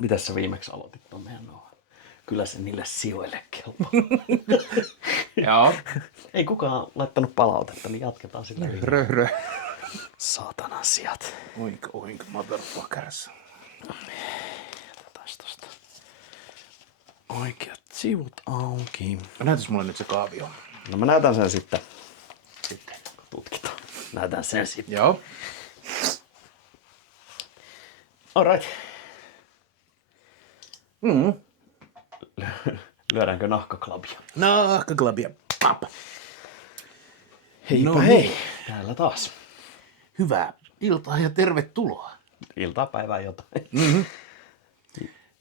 Mitäs sä viimeksi aloitit tuon meidän Kyllä se niille sijoille kelpaa. Joo. Ei kukaan laittanut palautetta, niin jatketaan sillä linjalla. Rö. Saatanan sijat. Oink, motherfuckers. Jätetään tosta oikeat sivut auki. Näytäs mulle nyt se kaavio. No mä näytän sen sitten. Sitten kun tutkitaan. Näytän sen sitten. Joo. Alright. Lyödäänkö nahkaklabia? Nahkaklabia. Pap. Heipä No hei. niin. Täällä taas. Hyvää iltaa ja tervetuloa. Iltapäivää jotain.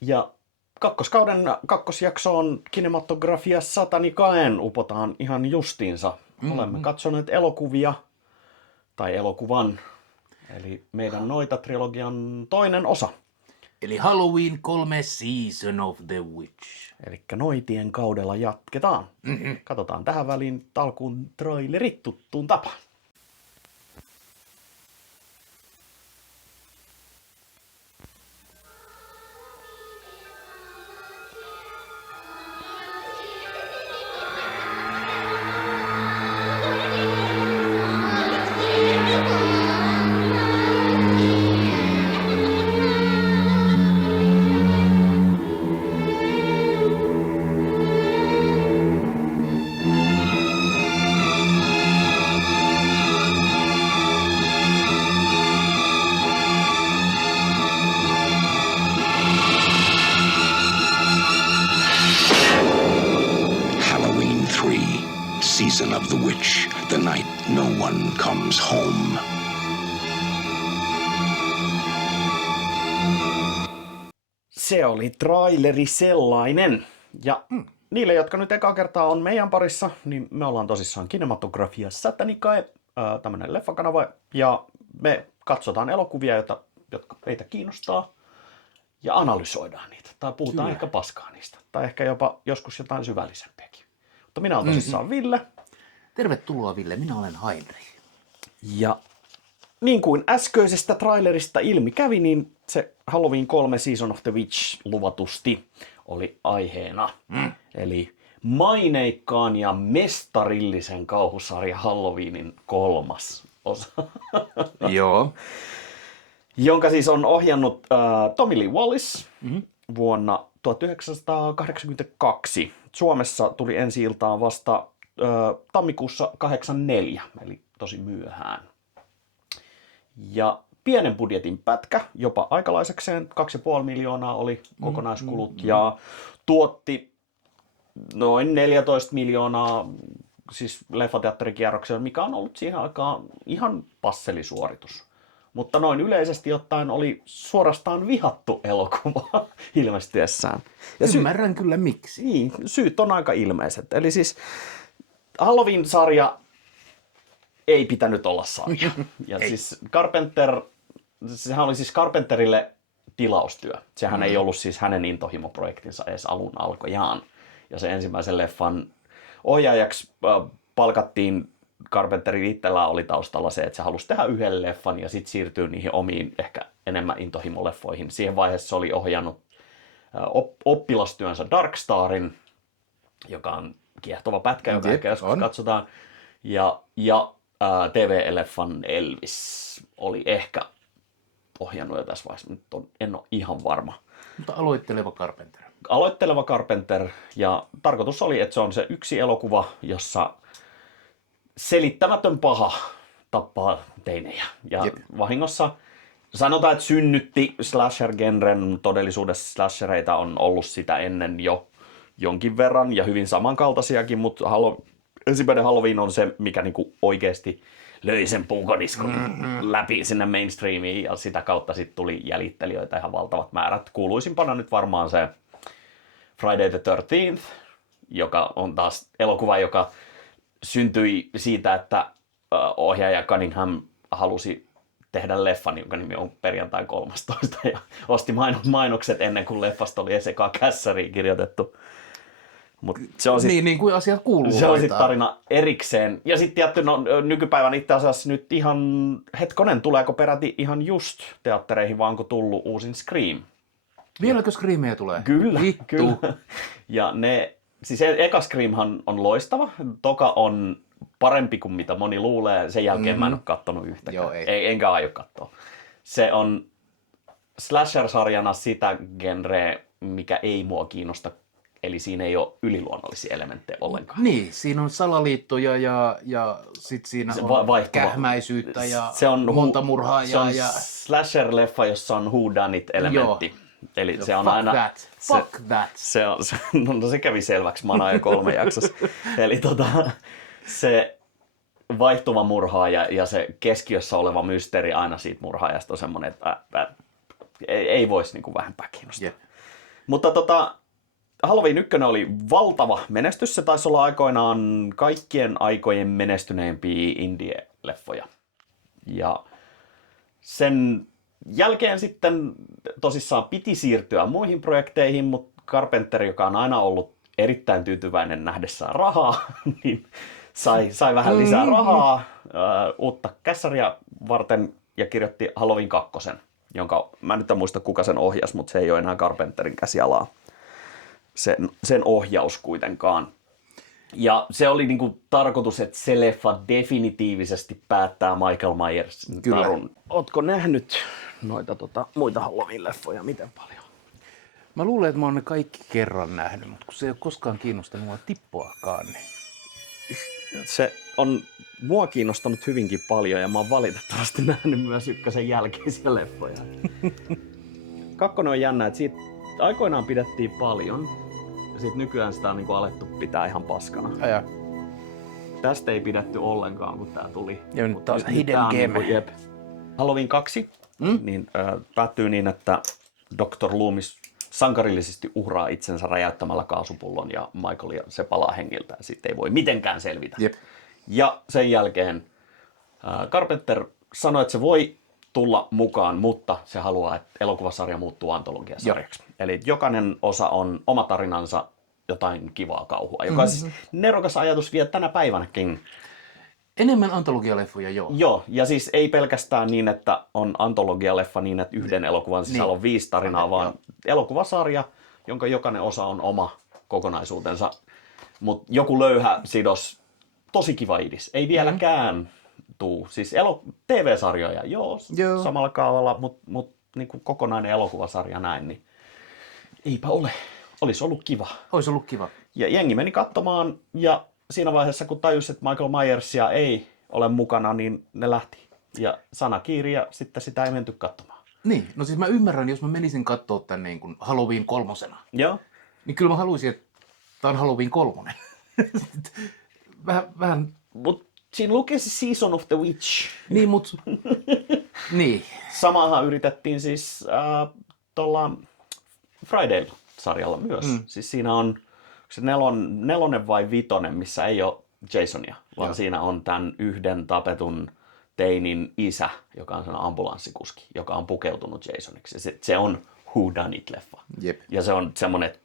Ja kakkoskauden kakkosjaksoon Kinematografia Satanicaen upotaan ihan justiinsa. Olemme katsoneet elokuvia, tai elokuvan, eli meidän Noita-trilogian toinen osa. Eli Halloween 3 Season of the Witch. Eli Noitien kaudella jatketaan. Katsotaan tähän väliin alkuun trailerit tuttuun tapaan. Halloween 3, Season of the Witch, the night no one comes home. Se oli traileri sellainen. Ja niille, jotka nyt eka kertaa on meidän parissa, niin me ollaan tosissaan Kinematografia Satanicae, tämmönen leffakanava. Ja me katsotaan elokuvia, jotka meitä kiinnostaa. Ja analysoidaan niitä. Tai puhutaan ehkä paskaa niistä. Tai ehkä jopa joskus jotain syvällisempiäkin. Mutta minä olen tosissaan Ville. Tervetuloa Ville, minä olen Heinrich. Ja niin kuin äskeisestä trailerista ilmi kävi, niin se Halloween 3 Season of the Witch luvatusti oli aiheena. Eli maineikkaan ja mestarillisen kauhusarja Halloweenin 3. osa. Joo. Jonka siis on ohjannut Tommy Lee Wallace vuonna 1982. Suomessa tuli ensi-iltaan vasta tammikuussa 84, eli tosi myöhään. Ja pienen budjetin pätkä, jopa aikalaisekseen, 2,5 miljoonaa oli kokonaiskulut ja tuotti noin 14 miljoonaa siis leffateatterikierroksella, mikä on ollut siihen aikaan ihan passelisuoritus. Mutta noin yleisesti ottaen oli suorastaan vihattu elokuva ilmestyessään. Ja Ymmärrän kyllä miksi. niin, syyt on aika ilmeiset. Eli siis Halloween-sarja ei pitänyt olla sarja. Ja siis Carpenter, sehän oli siis Carpenterille tilaustyö. Sehän ei ollut siis hänen intohimoprojektinsa edes alun alkojaan. Ja se ensimmäisen leffan ohjaajaksi palkattiin Carpenterin itsellään oli taustalla se, että se halusi tehdä yhden leffan ja sitten siirtyä niihin omiin ehkä enemmän intohimoleffoihin. Siihen vaiheessa se oli ohjannut oppilastyönsä Darkstarin, joka on kiehtova pätkä, joka ehkä joskus katsotaan. Ja TV-leffan Elvis oli ehkä ohjannut jo tässä vaiheessa. Nyt en ole ihan varma. Mutta aloitteleva Carpenter. Aloitteleva Carpenter. Ja tarkoitus oli, että se on se yksi elokuva, jossa selittämätön paha tappaa teinejä. Ja vahingossa sanotaan, että synnytti slasher-genren. Todellisuudessa slashereita on ollut sitä ennen jo jonkin verran ja hyvin samankaltaisiakin, mutta ensimmäinen Halloween on se, mikä niinku oikeasti löi sen puukodiskon läpi sinne mainstreamiin ja sitä kautta sitten tuli jäljittelijöitä ihan valtavat määrät. Kuuluisimpana nyt varmaan se Friday the 13th, joka on taas elokuva, joka syntyi siitä, että ohjaaja Cunningham halusi tehdä leffan, jonka nimi on Perjantai 13. ja osti mainokset ennen kuin leffasta oli edes ekaa kässäriin kirjoitettu. Mut se on niin kuin asiat kuuluu. Se on sitten tarina erikseen. Ja sitten tietty nykypäivän itse asiassa nyt ihan, hetkonen, tuleeko peräti ihan just teattereihin, vaan onko tullut uusin Scream? Vieläkö Screamia tulee? Kyllä, Vittu. kyllä. Ja siis eka Screamhan on loistava, toka on parempi kuin mitä moni luulee, sen jälkeen mä en ole kattonut yhtäkään. Joo, ei. Enkä aio katsoa. Se on slasher-sarjana sitä genreä, mikä ei mua kiinnosta, eli siinä ei ole yliluonnollisia elementtejä ollenkaan. Niin, siinä on salaliittoja ja sit siinä Se on vaihtuva. kähmäisyyttä ja Se on monta murhaajaa. Se on ja... slasher-leffa, jossa on whodunit-elementti. Eli se on fuck aina... That. Fuck that. Se kävi selväksi Mana ja 3 jaksossa. Eli se vaihtuva murhaaja ja se keskiössä oleva mysteeri aina siitä murhaajasta on semmoinen, että ei voisi niinku vähempää kiinnostaa. Jep. Mutta Halloween 1 oli valtava menestys. Se taisi olla aikoinaan kaikkien aikojen menestyneempiä indie-leffoja. Ja sen jälkeen sitten tosissaan piti siirtyä muihin projekteihin, mutta Carpenter, joka on aina ollut erittäin tyytyväinen nähdessään rahaa, niin sai vähän lisää rahaa uutta kässäriä varten ja kirjoitti Halloween 2, jonka mä nyt en muista kuka sen ohjasi, mutta se ei ole enää Carpenterin käsialaa. Sen ohjaus kuitenkaan. Ja se oli niinku tarkoitus, että se leffa definitiivisesti päättää Michael Myersin tarun. Ootko nähnyt noita muita Halloween-leffoja miten paljon? Mä luulen, että mä oon ne kaikki kerran nähnyt, mutta kun se ei ole koskaan kiinnostanut mua tippuakaan. Niin... Se on mua kiinnostanut hyvinkin paljon ja mä oon valitettavasti nähnyt myös 1 jälkeisiä leffoja. 2 on jännä, että siitä aikoinaan pidettiin paljon. Ja sit nykyään sitä on niinku alettu pitää ihan paskana. Ja. Tästä ei pidetty ollenkaan, kun tää tuli. Ja nyt taas hidden tää on game. Jep. Halloween 2 niin, päättyy niin, että Dr. Loomis sankarillisesti uhraa itsensä räjäyttämällä kaasupullon ja Michael se palaa hengiltä ja siitä ei voi mitenkään selvitä. Jep. Ja sen jälkeen Carpenter sanoi, että se voi tulla mukaan, mutta se haluaa, että elokuvasarja muuttuu antologiasarjaksi. Eli jokainen osa on oma tarinansa, jotain kivaa kauhua, joka on siis nerokas ajatus vielä tänä päivänäkin. Enemmän antologialeffoja, joo. Joo, ja siis ei pelkästään niin, että on antologialeffa niin, että yhden elokuvan sisällä on 5 tarinaa, vaan elokuvasarja, jonka jokainen osa on oma kokonaisuutensa. Mutta joku löyhä sidos, tosi kiva idis. Ei vieläkään tuu. Siis TV-sarjoja, joo. Samalla kaavalla, mutta niinku kokonainen elokuvasarja näin, niin eipä ole. Olisi ollut kiva. Olisi ollut kiva. Ja jengi meni katsomaan ja siinä vaiheessa, kun tajusi, että Michael Myersia ei ole mukana, niin ne lähti. Ja sana kiiri ja sitten sitä ei menty katsomaan. Niin, no siis mä ymmärrän, jos mä menisin katsoa tän niin kuin Halloween 3, Joo. niin kyllä mä haluaisin, että tää on Halloween 3. vähän... Mut siinä lukee se Season of the Witch. Niin, niin. Samahan yritettiin siis tuolla Friday-sarjalla myös. Siis siinä on se 4 vai 5, missä ei ole Jasonia, vaan siinä on tämän yhden tapetun teinin isä, joka on sellainen ambulanssikuski, joka on pukeutunut Jasoniksi. Ja se on whodunit-leffa. Jep. Ja se on semmoinen, että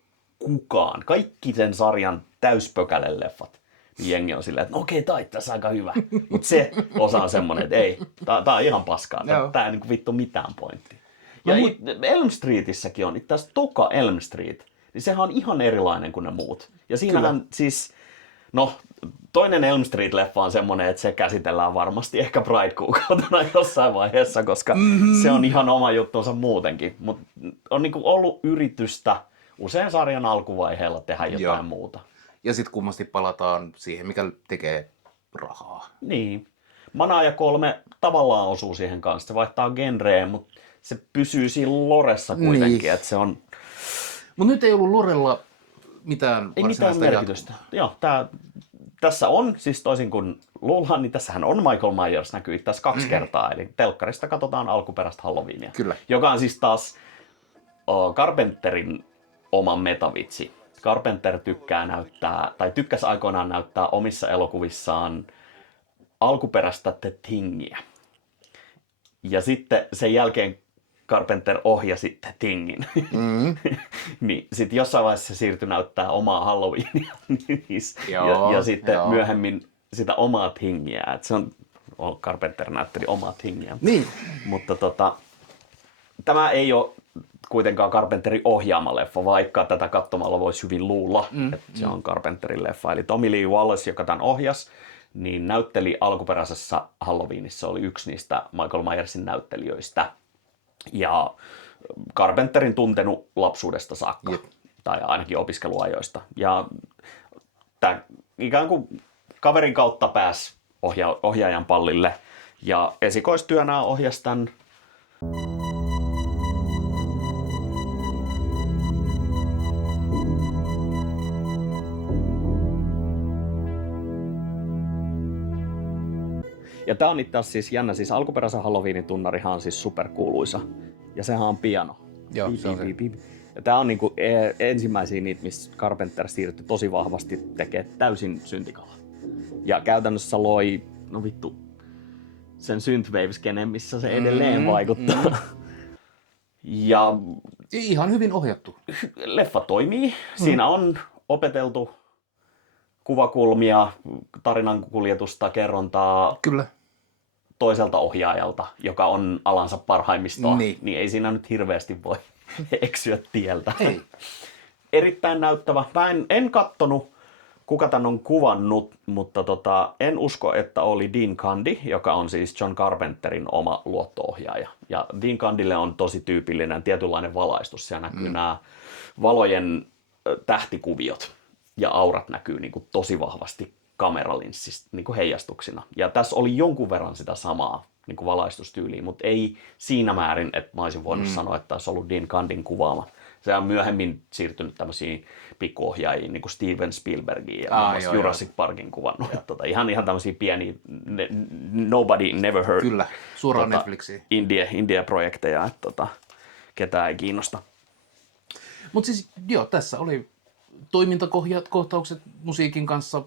kaikki sen sarjan täyspökäle-leffat, niin jengi on silleen, että okei, tää on itse asiassa aika hyvä. Mutta se osa on semmoinen, että ei, tää on ihan paskaa. Tää ei niinku vittu mitään pointtia. Ja Elm Streetissäkin on, itse asiassa toka Elm Street, niin sehän on ihan erilainen kuin ne muut. Ja siinähän siis, no toinen Elm Street-leffa on semmoinen, että se käsitellään varmasti ehkä Pride-kuukautena jossain vaiheessa, koska se on ihan oma juttunsa muutenkin. Mutta on niinku ollut yritystä usein sarjan alkuvaiheella tehdä jotain muuta. Ja sitten kummasti palataan siihen, mikä tekee rahaa. Niin. Mana ja 3 tavallaan osuu siihen kanssa. Se vaihtaa genreä, mutta se pysyy siinä loressa kuitenkin, niin. Että se on... Mutta nyt ei ollut lorella mitään ei mitään merkitystä. Joo, tässä on, siis toisin kuin luullaan, niin tässähän on Michael Myers näkyy tässä 2 kertaa. Eli telkkarista katsotaan alkuperäistä Halloweenia. Kyllä. Joka on siis taas Carpenterin oma metavitsi. Carpenter tykkäsi aikoinaan näyttää omissa elokuvissaan alkuperäistä The Thingiä. Ja sitten sen jälkeen Carpenter ohjasi The Thingin. Niin sitten jossain vaiheessa se siirtyi näyttää omaa Halloweenia. ja sitten myöhemmin sitä omaa Thingiä. Et se on, Carpenter näytteli omaa Thingiä. Niin. Mutta tämä ei ole kuitenkaan Carpenterin ohjaama leffa, vaikka tätä katsomalla voisi hyvin luulla, että se on Carpenterin leffa. Eli Tommy Lee Wallace, joka tämän ohjasi, niin näytteli alkuperäisessä Halloweenissa, oli yksi niistä Michael Myersin näyttelijöistä. Ja Carpenterin tuntenut lapsuudesta saakka, tai ainakin opiskeluajoista. Ja tämä ikään kuin kaverin kautta pääsi ohjaajan pallille, ja esikoistyönä ohjasi tämän. Ja tää on itse asiassa siis jännä, siis alkuperäisen Halloweenin tunnarihan on siis superkuuluisa. Ja sehän on piano. Joo, se on se. Ja tää on niinku ensimmäisiä niitä, missä Carpenter siirtyi tosi vahvasti tekemään täysin syntikalla. Ja käytännössä loi, no vittu, sen synthwave-skenen, missä se edelleen vaikuttaa. Ja Ihan hyvin ohjattu. leffa toimii. Siinä on opeteltu kuvakulmia, tarinan kuljetusta, kerrontaa Kyllä. toiselta ohjaajalta, joka on alansa parhaimmistoa, Niin. niin ei siinä nyt hirveästi voi eksyä tieltä. Ei. Erittäin näyttävä. Mä en kattonut, kuka tän on kuvannut, mutta en usko, että oli Dean Cundy, joka on siis John Carpenterin oma luotto-ohjaaja. Ja Dean Cundylle on tosi tyypillinen tietynlainen valaistus. Siellä näkyy nämä valojen tähtikuviot ja aurat näkyy niin kuin tosi vahvasti kameralinssistä niin kuin heijastuksina. Ja tässä oli jonkun verran sitä samaa niin kuin valaistustyyliä, mutta ei siinä määrin, että mä olisin voinut sanoa, että olisi ollut Dean Cundyn kuvaama. Se on myöhemmin siirtynyt tämmöisiin pikkuohjaajiin, niin kuin Steven Spielbergiin ja muun muassa Jurassic Parkin kuvannut. Ihan tämmöisiä pieniä nobody never heard. Kyllä, suoraan Netflixiin. India-projekteja, että ketään ei kiinnosta. Mutta siis joo, tässä oli toimintakohtaukset musiikin kanssa.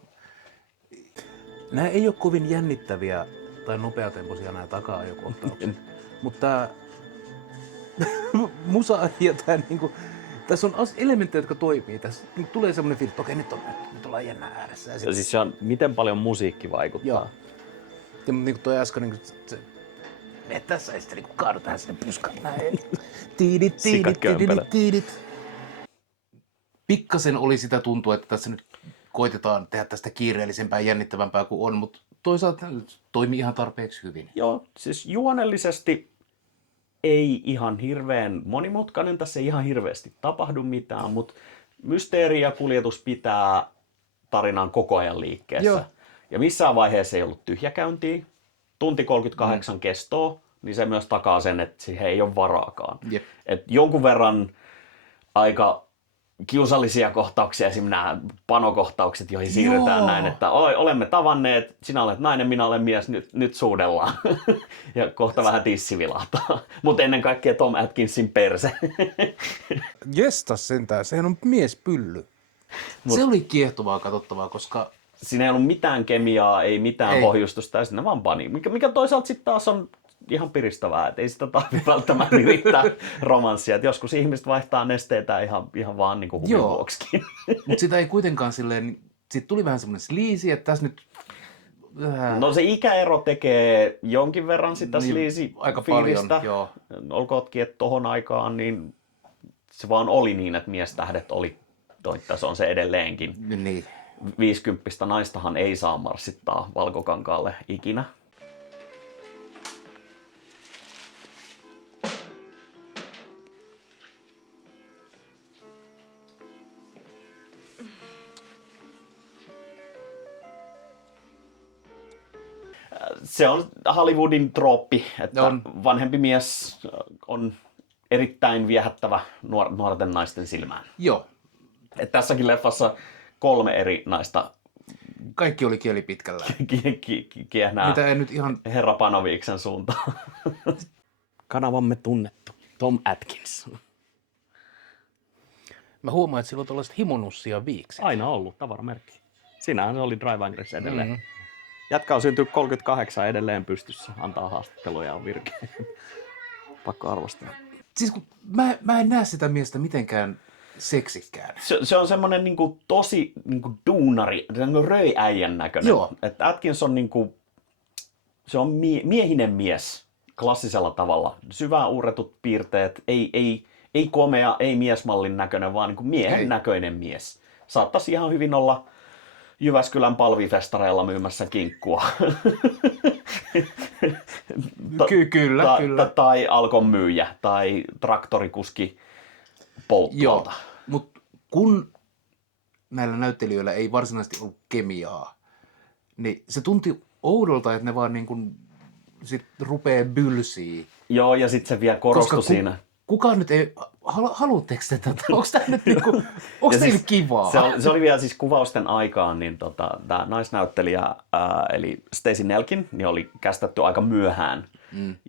Nämä ei ole kovin jännittäviä tai nopeatempoisia nämä taka-ajokohtaukset, mutta musa ja tämä niinku, tässä on elementtejä, jotka toimii. Tässä tulee semmoinen fiilis, että okei, nyt ollaan jännä ääressä. Ja siis se on, miten paljon musiikki vaikuttaa. Joo. Ja niin kuin toi äsken, niin se mene tässä ja sitten niin kaadu tähän sinne puskaan näin. Tiidit. Pikkasen oli sitä tuntua, että tässä nyt koitetaan tehdä tästä kiireellisempää ja jännittävämpää kuin on, mutta toisaalta toimii ihan tarpeeksi hyvin. Joo, siis juonellisesti ei ihan hirveän monimutkainen, tässä ei ihan hirveästi tapahdu mitään, mutta mysteeri ja kuljetus pitää tarinan koko ajan liikkeessä. Joo. Ja missään vaiheessa ei ollut tyhjäkäyntiä, tunti 38 kestoa, niin se myös takaa sen, että siihen ei ole varaakaan. Jep. Et jonkun verran aika kiusallisia kohtauksia, esimerkiksi nämä panokohtaukset, joihin siirrytään näin, että oi, olemme tavanneet, sinä olet nainen, minä olen mies, nyt suudellaan. Ja kohta vähän tissi vilahtaa. Mutta ennen kaikkea Tom Atkinsin perse. Jestas sentään, sehän on miespylly. Se oli kiehtovaa katsottavaa, koska Siinä ei ollut mitään kemiaa, ei mitään pohjustusta, ja sinne vaan pani. Mikä toisaalta sitten taas on ihan piristävää, että ei sitä tarvitse välttämättä yrittää romanssia. Et joskus ihmiset vaihtaa nesteitä ihan vaan niin kuin huvin vuoksikin. Mutta sitä ei kuitenkaan silleen, siitä tuli vähän semmoinen sleazy, että tässä nyt No se ikäero tekee jonkin verran sitä Niin, sleazy aika fiilistä. paljon, joo. Olkootkin, että tohon aikaan niin se vaan oli niin, että miestähdet oli, se on se edelleenkin. niin. 50 naistahan ei saa marssittaa valkokankaalle ikinä. Se on Hollywoodin trooppi, että vanhempi mies on erittäin viehättävä nuorten naisten silmään. Joo. Et tässäkin leffassa 3 eri naista Kaikki oli kieli pitkällä. kiehnää Mitä ei nyt ihan herra Panoviksen suuntaan. Kanavamme tunnettu Tom Atkins. Mä huomaan, että sillä on tällaiset himonussia viiksi. Aina ollut tavaramerkki. Siinähän se oli Drive Angryssä edelleen. Jätkä on syntynyt 38 edelleen pystyssä. Antaa haastatteluja ja on virkeä. Pakko arvostaa. Siis kun mä en näe sitä miestä mitenkään seksikkään. Se on semmoinen niinku tosi niinku duunari, röiäijän näköinen. Joo. Että Atkins on niinku, se on miehinen mies klassisella tavalla. Syvään uurretut piirteet, ei ei komea, ei miesmallin näköinen, vaan niin kuin miehen näköinen mies. Saattaisi ihan hyvin olla Jyväskylän palvifestareilla myymässä kinkkua. Kyllä. Tai Alkon myyjä, tai traktorikuski polttolta. Joo, mutta kun näillä näyttelijöillä ei varsinaisesti ollut kemiaa, niin se tunti oudolta, että ne vaan niin kuin sit rupeaa bylsiä. Joo, ja sitten se vielä korostui siinä. Kukaan nyt ei, haluatteko te tätä? Onko tämä nyt niinku, onko teille kivaa? Se oli vielä siis kuvausten aikaan, niin tämä naisnäyttelijä, eli Stacey Nelkin, niin oli kästetty aika myöhään.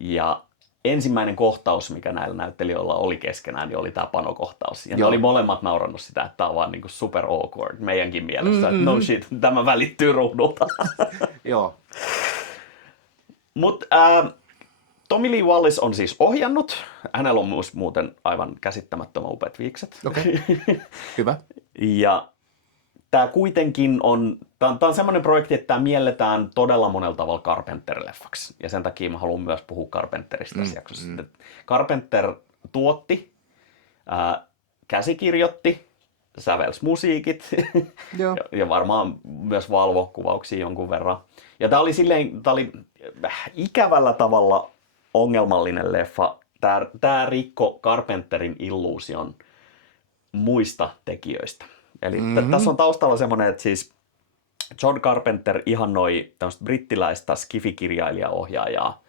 Ja ensimmäinen kohtaus, mikä näillä näyttelijöillä oli keskenään, niin oli tämä panokohtaus. Ja ne oli molemmat naurannut sitä, että tämä on vaan niinku super awkward meidänkin mielessä. No shit, tämä välittyy ruudulta. Joo. Mutta Tommy Lee Wallace on siis ohjannut. Hänellä on myös muuten aivan käsittämättömän upeat viikset. Okei. Hyvä. Ja tämä kuitenkin on, tämä on semmoinen projekti, että tämä mielletään todella monella tavalla Carpenter-leffaksi. Ja sen takia mä haluan myös puhua Carpenterista tässä jaksossa. Carpenter tuotti, käsikirjoitti, sävelsi musiikit ja varmaan myös valvo kuvauksia jonkun verran. Ja tämä oli ikävällä tavalla ongelmallinen leffa. Tämä rikko Carpenterin illuusion muista tekijöistä. Eli tässä on taustalla semmoinen, että siis John Carpenter ihannoi tämmöistä brittiläistä skifikirjailijaohjaajaa,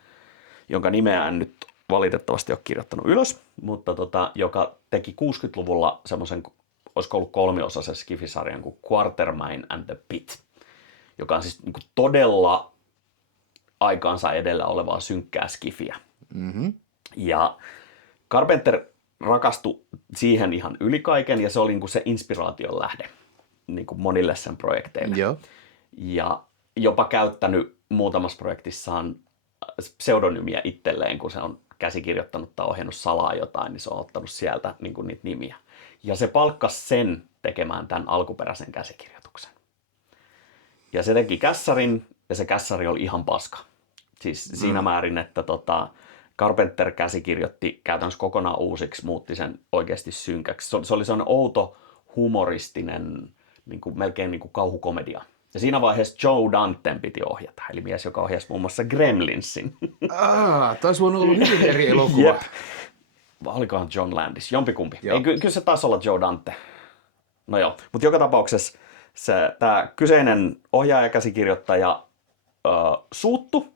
jonka nimeä en nyt valitettavasti ole kirjoittanut ylös, mutta joka teki 60-luvulla semmoisen, olisiko ollut 3-osaisen skifisarjan kuin Quatermain and the Pit, joka on siis niin kuin todella aikaansa edellä olevaa synkkää skifiä. Ja Carpenter rakastui siihen ihan yli kaiken, ja se oli niin kuin se inspiraation lähde niin kuin monille sen projekteille. Joo. Ja jopa käyttänyt muutamassa projektissaan pseudonymiä itselleen, kun se on käsikirjoittanut tai ohjannut salaa jotain, niin se on ottanut sieltä niin kuin niitä nimiä. Ja se palkkasi sen tekemään tämän alkuperäisen käsikirjoituksen. Ja se teki kässärin, ja se kässäri oli ihan paska. Siis siinä määrin, että Carpenter käsikirjoitti käytännössä kokonaan uusiksi, muutti sen oikeasti synkäksi. Se oli sellainen outo, humoristinen, niin kuin, melkein niin kuin kauhukomedia. Ja siinä vaiheessa Joe Danten piti ohjata, eli mies, joka ohjasi muun muassa Gremlinsin. Taisi voinut olla hyvin eri elokuva. Jep. Olikohan John Landis? Jompikumpi. Ei, kyllä se taisi olla Joe Dante. No joo, mutta joka tapauksessa tämä kyseinen ohjaaja-käsikirjoittaja suuttu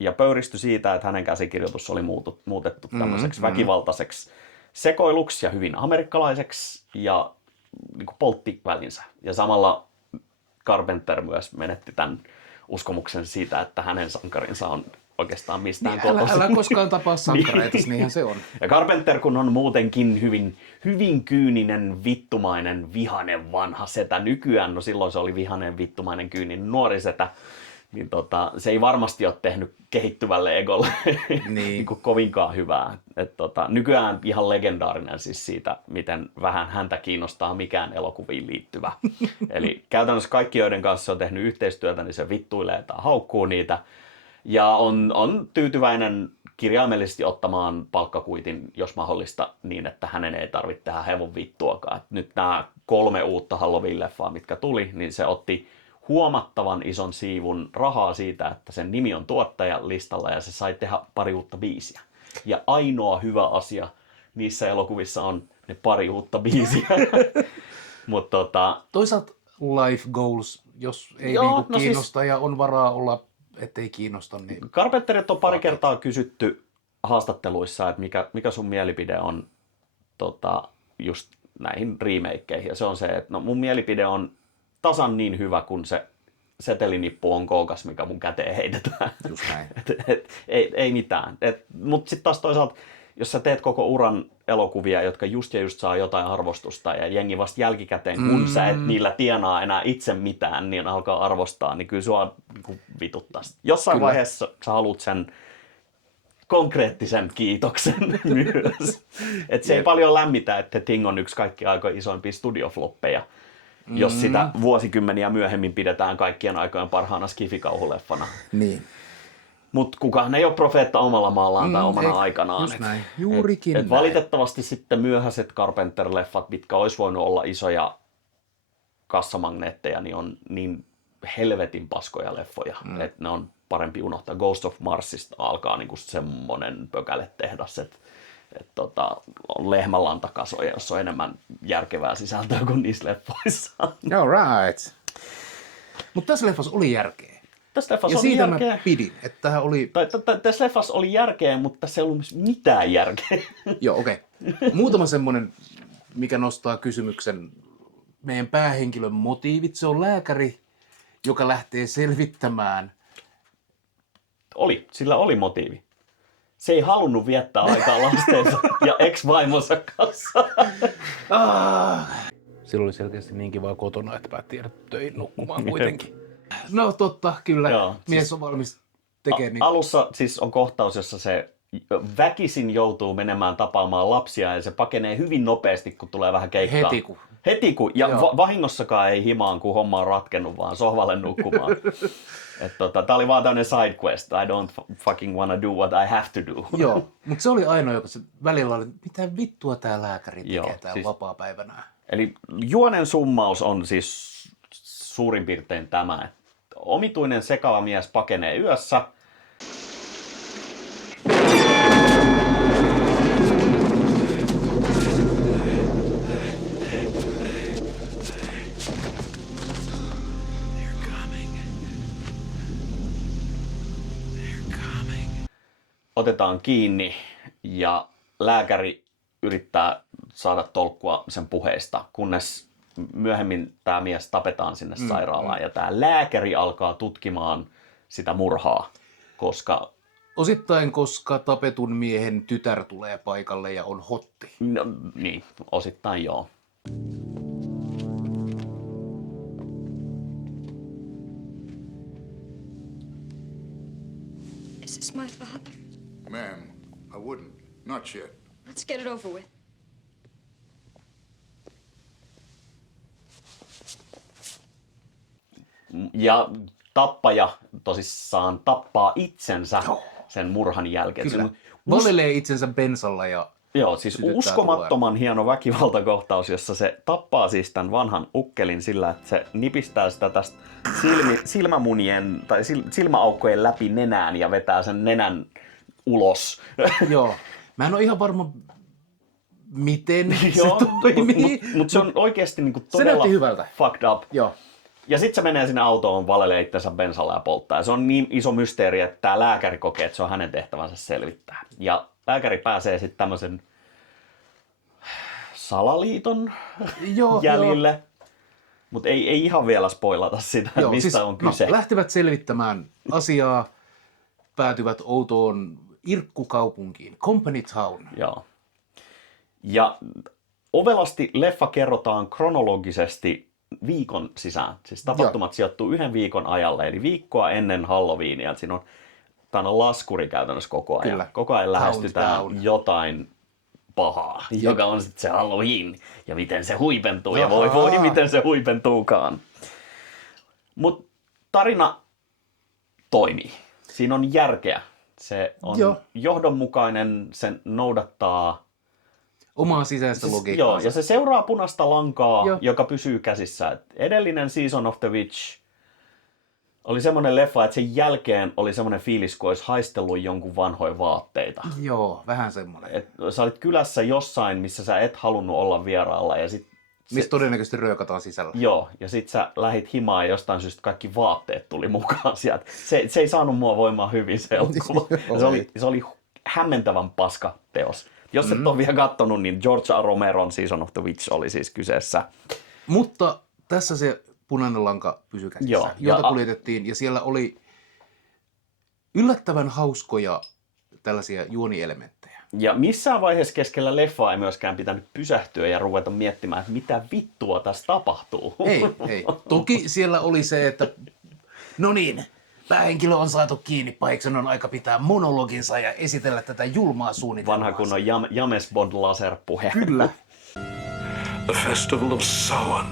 ja pöyristyi siitä, että hänen käsikirjoitus oli muutettu tämmöiseksi väkivaltaiseksi sekoiluksi ja hyvin amerikkalaiseksi ja niin kuin poltti välinsä. Ja samalla Carpenter myös menetti tämän uskomuksen siitä, että hänen sankarinsa on oikeastaan mistään kotoisin. Älä koskaan tapaa sankareita, niinhän se on. Ja Carpenter, kun on muutenkin hyvin kyyninen, vittumainen, vihanen vanha setä nykyään, no silloin se oli vihanen, vittumainen, kyyninen nuori setä, niin se ei varmasti ole tehnyt kehittyvälle egolle niin kuin kovinkaan hyvää. Nykyään ihan legendaarinen siis siitä, miten vähän häntä kiinnostaa mikään elokuviin liittyvä. Eli käytännössä kaikki, joiden kanssa se on tehnyt yhteistyötä, niin se vittuilee tai haukkuu niitä. Ja on tyytyväinen kirjaimellisesti ottamaan palkkakuitin, jos mahdollista, niin että hänen ei tarvitse tehdä hevon vittuakaan. Nyt nämä 3 uutta Halloween-leffaa, mitkä tuli, niin se otti huomattavan ison siivun rahaa siitä, että sen nimi on tuottajan listalla ja se sai tehdä 2 uutta biisiä. Ja ainoa hyvä asia niissä elokuvissa on ne 2 uutta biisiä. Toisaalta life goals, jos ei kiinnosta ja on varaa olla, ettei kiinnosta. Niin Carpenterit on 2 kertaa kysytty haastatteluissa, että mikä sun mielipide on just näihin remakeeihin. Ja se on se, että no mun mielipide on tasan niin hyvä, kun se setelinippu on kookas, mikä mun käteen heitetään. Just näin. ei mitään. Mutta sitten taas toisaalta, jos sä teet koko uran elokuvia, jotka just saa jotain arvostusta ja jengi vasta jälkikäteen, kun sä et niillä tienaa enää itse mitään, niin alkaa arvostaa, niin kyllä sua vituttaa. Jossain vaiheessa sä haluat sen konkreettisen kiitoksen myös. Se ei paljon lämmitä, että Thing on yksi kaikkien aikojen isoimpia studiofloppeja, jos sitä vuosikymmeniä myöhemmin pidetään kaikkien aikojen parhaana skifikauhuleffana. Niin. Mutta kukaan ei ole profeetta omalla maallaan tai omana aikanaan. Just näin. Juurikin näin. Valitettavasti sitten myöhäiset Carpenter-leffat, mitkä olisi voinut olla isoja kassamagneetteja, niin on niin helvetin paskoja leffoja, että ne on parempi unohtaa. Ghost of Marsista alkaa niinku semmonen pökäletehdas, että on lehmänlantakasoja, jossa on enemmän järkevää sisältöä kuin niissä leffoissa. All right. Mutta tässä leffassa oli järkeä. Tässä leffassa ja oli siitä järkeä. mä pidin, että tähän oli... Tässä leffassa oli järkeä, mutta tässä ei ollut mitään järkeä. Joo, okei. Muutama semmoinen, mikä nostaa kysymyksen. Meidän päähenkilön motiivit. Se on lääkäri, joka lähtee selvittämään. Sillä oli motiivi. Se ei halunnut viettää aikaa lastensa ja ex-vaimonsa kanssa. Sillä oli selkeästi niin kivaa kotona, että päätti jäädä töihin nukkumaan kuitenkin. No totta, kyllä. Joo, mies on valmis tekemään niin. Alussa siis on kohtaus, jossa se väkisin joutuu menemään tapaamaan lapsia ja se pakenee hyvin nopeasti, kun tulee vähän keikkaa. Heti kun. Ja vahingossakaan ei himaan, kun homma on ratkennut, vaan sohvalle nukkumaan. Tää oli vaan tämmönen side quest. I don't fucking wanna do what I have to do. Joo, mutta se oli ainoa, joka se välillä oli, mitä vittua tää lääkäri tekee täällä vapaa-päivänä. Eli juonen summaus on siis suurin piirtein tämä, että omituinen sekava mies pakenee yössä. Otetaan kiinni ja lääkäri yrittää saada tolkkua sen puheista, kunnes myöhemmin tämä mies tapetaan sinne sairaalaan ja tämä lääkäri alkaa tutkimaan sitä murhaa, koska... Osittain, koska tapetun miehen tytär tulee paikalle ja on hotti. No, niin, osittain joo. Is this my father? Ma'am, I wouldn't. Not yet. Let's get it over with. Ja tappaja tosissaan tappaa itsensä sen murhan jälkeen. Kyllä. Valelee itsensä bensalla ja... Joo, siis uskomattoman hieno väkivaltakohtaus, jossa se tappaa siis tämän vanhan ukkelin sillä, että se nipistää sitä tästä silmämunien tai silmäaukkojen läpi nenään ja vetää sen nenän ulos. Joo. Mä en ole ihan varma, miten se toimii. Mutta se on oikeasti niinku todella fucked up. Joo. Ja sitten se menee sinne autoon, valelee itsensä bensalla ja polttaa. Ja se on niin iso mysteeri, että tämä lääkäri kokee, että se on hänen tehtävänsä selvittää. Ja lääkäri pääsee sitten tämmöisen salaliiton jäljille. Mutta ei ihan vielä spoilata sitä, mistä siis, on kyse. Lähtevät selvittämään asiaa, päätyvät outoon irkkukaupunkiin, Company Town. Joo. Ja ovelasti leffa kerrotaan kronologisesti viikon sisään. Siis tapahtumat sijoittuu 1 viikon ajalle, eli viikkoa ennen Halloweenia. Siinä on, tämä on laskuri käytännössä koko ajan. Kyllä. Koko ajan lähestytään jotain pahaa, joka on sitten se Halloween. Ja miten se huipentuu, ja voi miten se huipentuukaan. Mutta tarina toimii. Siinä on järkeä. Se on johdonmukainen, se noudattaa omaa sisäistä logiikkaa. Joo, ja se seuraa punaista lankaa, joka pysyy käsissä. Et edellinen Season of the Witch oli semmoinen leffa, että sen jälkeen oli semmoinen fiilis, kun olisi haistellut jonkun vanhoja vaatteita. Joo, vähän semmoinen. Et sä olit kylässä jossain, missä sä et halunnut olla vieraalla. Ja mistä todennäköisesti röökataan sisällä. Joo, ja sit sä lähit himaan ja jostain syystä kaikki vaatteet tuli mukaan sieltä. Se ei saanut mua voimaan hyvin se elokuva. Se oli hämmentävän paska teos. Jos et ole vielä katsonut, niin George A. Romeron Season of the Witch oli siis kyseessä. Mutta tässä se punainen lanka pysyi käsissä, jota kuljetettiin. Ja siellä oli yllättävän hauskoja tällaisia juonielementtejä. Ja missään vaiheessa keskellä leffaa ei myöskään pitänyt pysähtyä ja ruveta miettimään, että mitä vittua tässä tapahtuu. Ei. Toki siellä oli se, että no niin, päähenkilö on saatu kiinni, pahiksen on aika pitää monologinsa ja esitellä tätä julmaa suunnitelmaa. Vanha kunnon James Bond laserpuhe. Kyllä. The Festival of Samhain.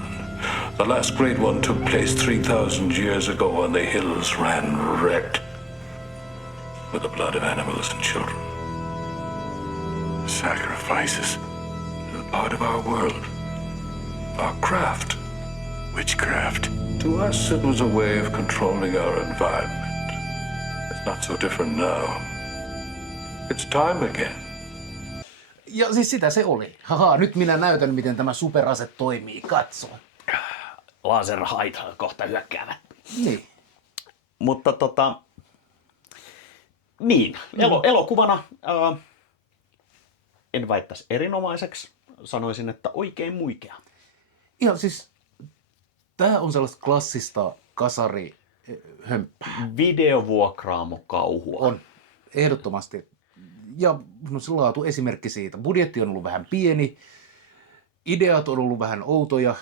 The last great one took place 3,000 years ago and the hills ran red. with the blood of animals and children. Sacrifices are a part of our world, our craft. Witchcraft. To us, it was a way of controlling our environment. It's not so different now. It's time again. Ja siis sitä se oli. Haha, nyt minä näytän, miten tämä superase toimii. Katso. Laserhait kohta hyökkäävät. Niin. Mutta niin, elokuvana en väittäisi erinomaiseksi. Sanoisin, että oikein muikea. Ihan siis, tää on sellaista klassista kasarihömppää. Videovuokraamokauhua. On, ehdottomasti. Ja no, se laatu esimerkki siitä. Budjetti on ollut vähän pieni, ideat on ollut vähän outoja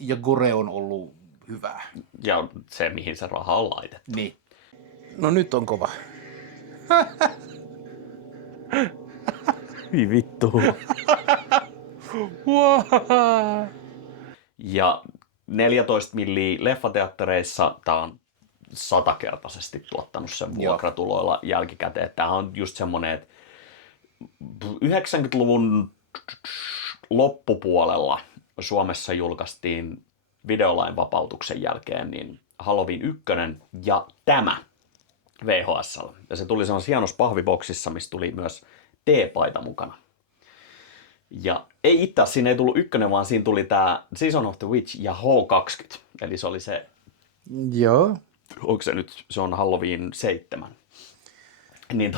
ja gore on ollut hyvää. Ja se, mihin se raha on laitettu. Niin. No nyt on kova. Hyvin vittu. Ja 14 milliä leffateattereissa tämä on 100-kertaisesti tuottanut sen vuokratuloilla jälkikäteen. Tämä on just semmoinen, että 90-luvun loppupuolella Suomessa julkaistiin videolain vapautuksen jälkeen niin Halloween 1 ja tämä VHS:llä. Ja se tuli semmoisessa hienossa pahviboksissa, missä tuli myös teepaita mukana. Ja ei itse asiassa siinä ei tullut 1, vaan siinä tuli tämä Season of the Witch ja H20. Eli se oli se, Joo. onko se nyt, se on Halloween 7. Niin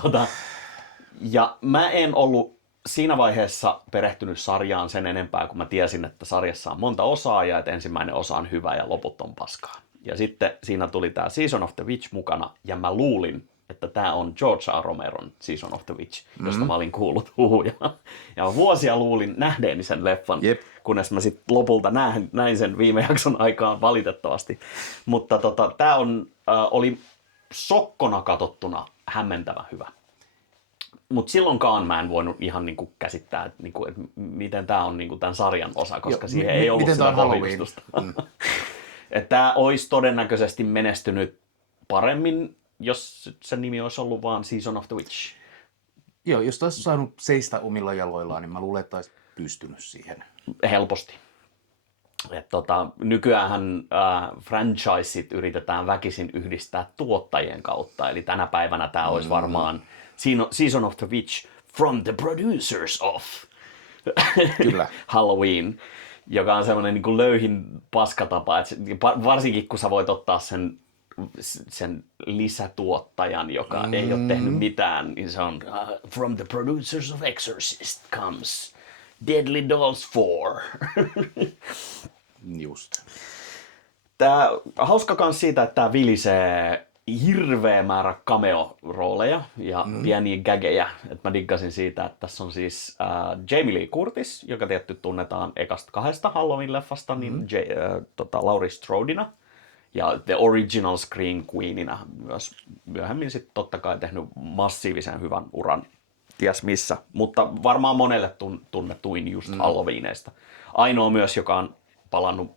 ja mä en ollut siinä vaiheessa perehtynyt sarjaan sen enempää, kun mä tiesin, että sarjassa on monta osaa ja että ensimmäinen osa on hyvä ja loput on paskaa. Ja sitten siinä tuli tämä Season of the Witch mukana ja mä luulin, että tämä on George A. Romeron Season of the Witch, josta mä olin kuullut huhuja. Ja vuosia luulin nähneeni sen leffan, kunnes mä sitten lopulta näin sen viime jakson aikaan valitettavasti. Mutta tämä oli sokkona katsottuna hämmentävän hyvä. Mutta silloinkaan mä en voinut ihan niinku käsittää, että miten tämä on niinku tämän sarjan osa, koska siihen ei ollut sitä vahvistusta. Tämä olisi todennäköisesti menestynyt paremmin, jos sen nimi olisi ollut vaan Season of the Witch. Joo, jos taisi saanut seistä omilla jaloillaan, niin mä luulen, että olisi pystynyt siihen. Helposti. Nykyäänhän franchiseit yritetään väkisin yhdistää tuottajien kautta, eli tänä päivänä tämä olisi varmaan Season of the Witch from the producers of Kyllä. Halloween, joka on semmoinen niin kuin löyhin paskatapa, että varsinkin kun sä voit ottaa sen lisätuottajan, joka ei ole tehnyt mitään, niin se on from the producers of Exorcist comes Deadly Dolls 4. Just. Tää hauska kans siitä, että tää vilisee hirveä määrä cameo-rooleja ja pieniä gagejä. Et mä diggasin siitä, että tässä on siis Jamie Lee Curtis, joka tietty tunnetaan ekasta 2 Halloween-leffasta, niin Laurie Strodina. Ja The Original Scream Queenina myös myöhemmin sitten totta kai tehnyt massiivisen hyvän uran ties missä. Mutta varmaan monelle tunnetuin just Halloweeneista. Ainoa myös, joka on palannut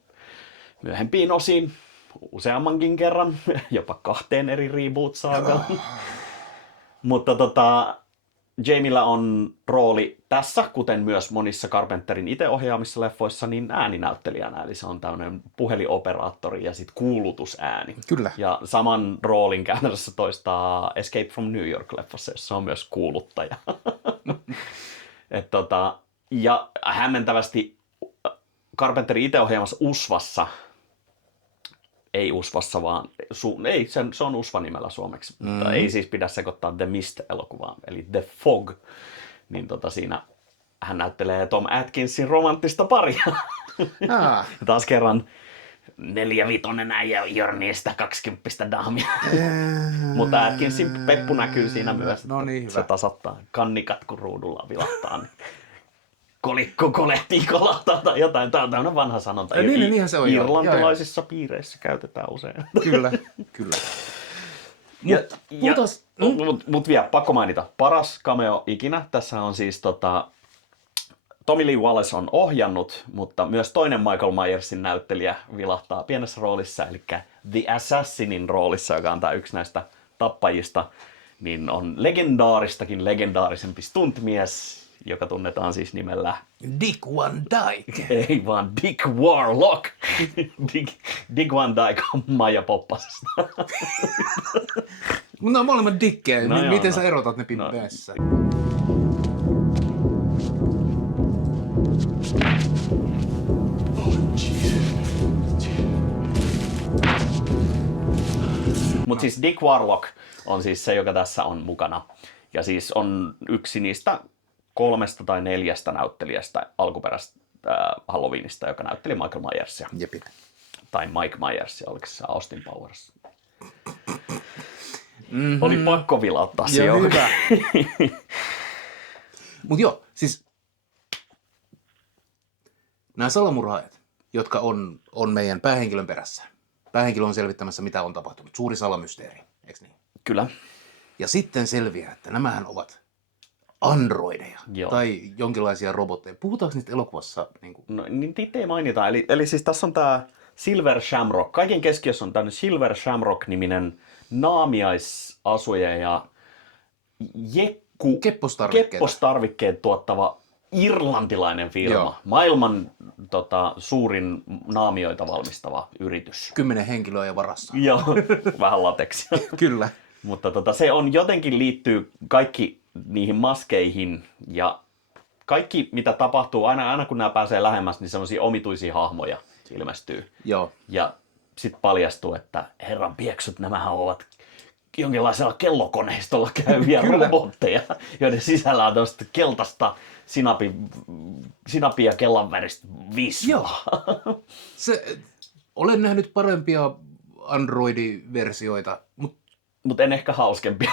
myöhempiin osiin useammankin kerran, jopa 2 eri reboot-saagaan. Mutta Jamilla on rooli tässä, kuten myös monissa Carpenterin itse ohjaamissa leffoissa, niin ääninäyttelijänä. Eli se on tämmöinen puhelinoperaattori ja sitten kuulutusääni. Kyllä. Ja saman roolin käytännössä toistaa Escape from New York-leffassa, jossa on myös kuuluttaja. Ja hämmentävästi Carpenterin itse ohjaamassa Usvassa, ei Usvassa, vaan se on Usva-nimellä suomeksi, mutta ei siis pidä sekoittaa The Mist-elokuvaan, eli The Fog. Niin siinä hän näyttelee Tom Atkinsin romanttista paria. Ja taas kerran 4-5 äijä jornii sitä 20 daamia. Mutta Atkinsin peppu näkyy siinä myös. No niin, hyvä. Se tasoittaa kannikat, kun ruudulla vilahtaa. Kolikko kolehtii kolahtaa tai jotain. Tämä on tämmöinen vanha sanonta. Niinhän se on. Irlantilaisissa piireissä käytetään usein. Kyllä, kyllä. Mutta vielä pakko mainita. Paras cameo ikinä. Tässä on siis Tommy Lee Wallace on ohjannut, mutta myös toinen Michael Myersin näyttelijä vilahtaa pienessä roolissa, eli The Assassinin roolissa, joka on tämä yksi näistä tappajista. niin on legendaaristakin legendaarisempi stuntmies, joka tunnetaan siis nimellä Dick Van Dyke. ei vaan Dick Warlock. Dick Van Dyke on Maija Poppasesta. Mutta on molemmat dikkejä. No joo, Miten no. sä erotat ne pimeässä? Mutta siis Dick Warlock on siis se, joka tässä on mukana. Ja siis on yksi niistä 3 tai 4 näyttelijästä alkuperäistä Halloweenista, joka näytteli Michael Myersia. Jepin. Tai Mike Myersia, oliko se Austin Powers? Oli pakko vilauttaa se Joo, jo. hyvä. Mut joo, siis nämä salamurhaajat, jotka on meidän päähenkilön perässä. Päähenkilö on selvittämässä, mitä on tapahtunut. Suuri salamysteeri, eikö niin? Kyllä. Ja sitten selviää, että nämähän ovat androideja Joo. tai jonkinlaisia robotteja. Puhutaanko niistä elokuvassa? Niin kuin... No, niin niitä ei mainita. Eli siis tässä on tämä Silver Shamrock. Kaiken keskiössä on tämmöinen Silver Shamrock-niminen naamiaisasuja ja keppostarvikkeet tuottava irlantilainen firma. Joo. Maailman suurin naamioita valmistava yritys. 10 henkilöä ja varassa. Joo, vähän lateksia. Kyllä. Mutta se on jotenkin liittyy kaikki niihin maskeihin ja kaikki mitä tapahtuu, aina kun nämä pääsee lähemmäs, niin semmoisia omituisia hahmoja ilmestyy. Joo. Ja sitten paljastuu, että herran pieksut, nämähän ovat jonkinlaisella kellokoneistolla käyviä robotteja, joiden sisällä on tämmöistä keltaista sinapia ja kellanväristä vismaa. Olen nähnyt parempia Android-versioita, Mutta en ehkä hauskempia.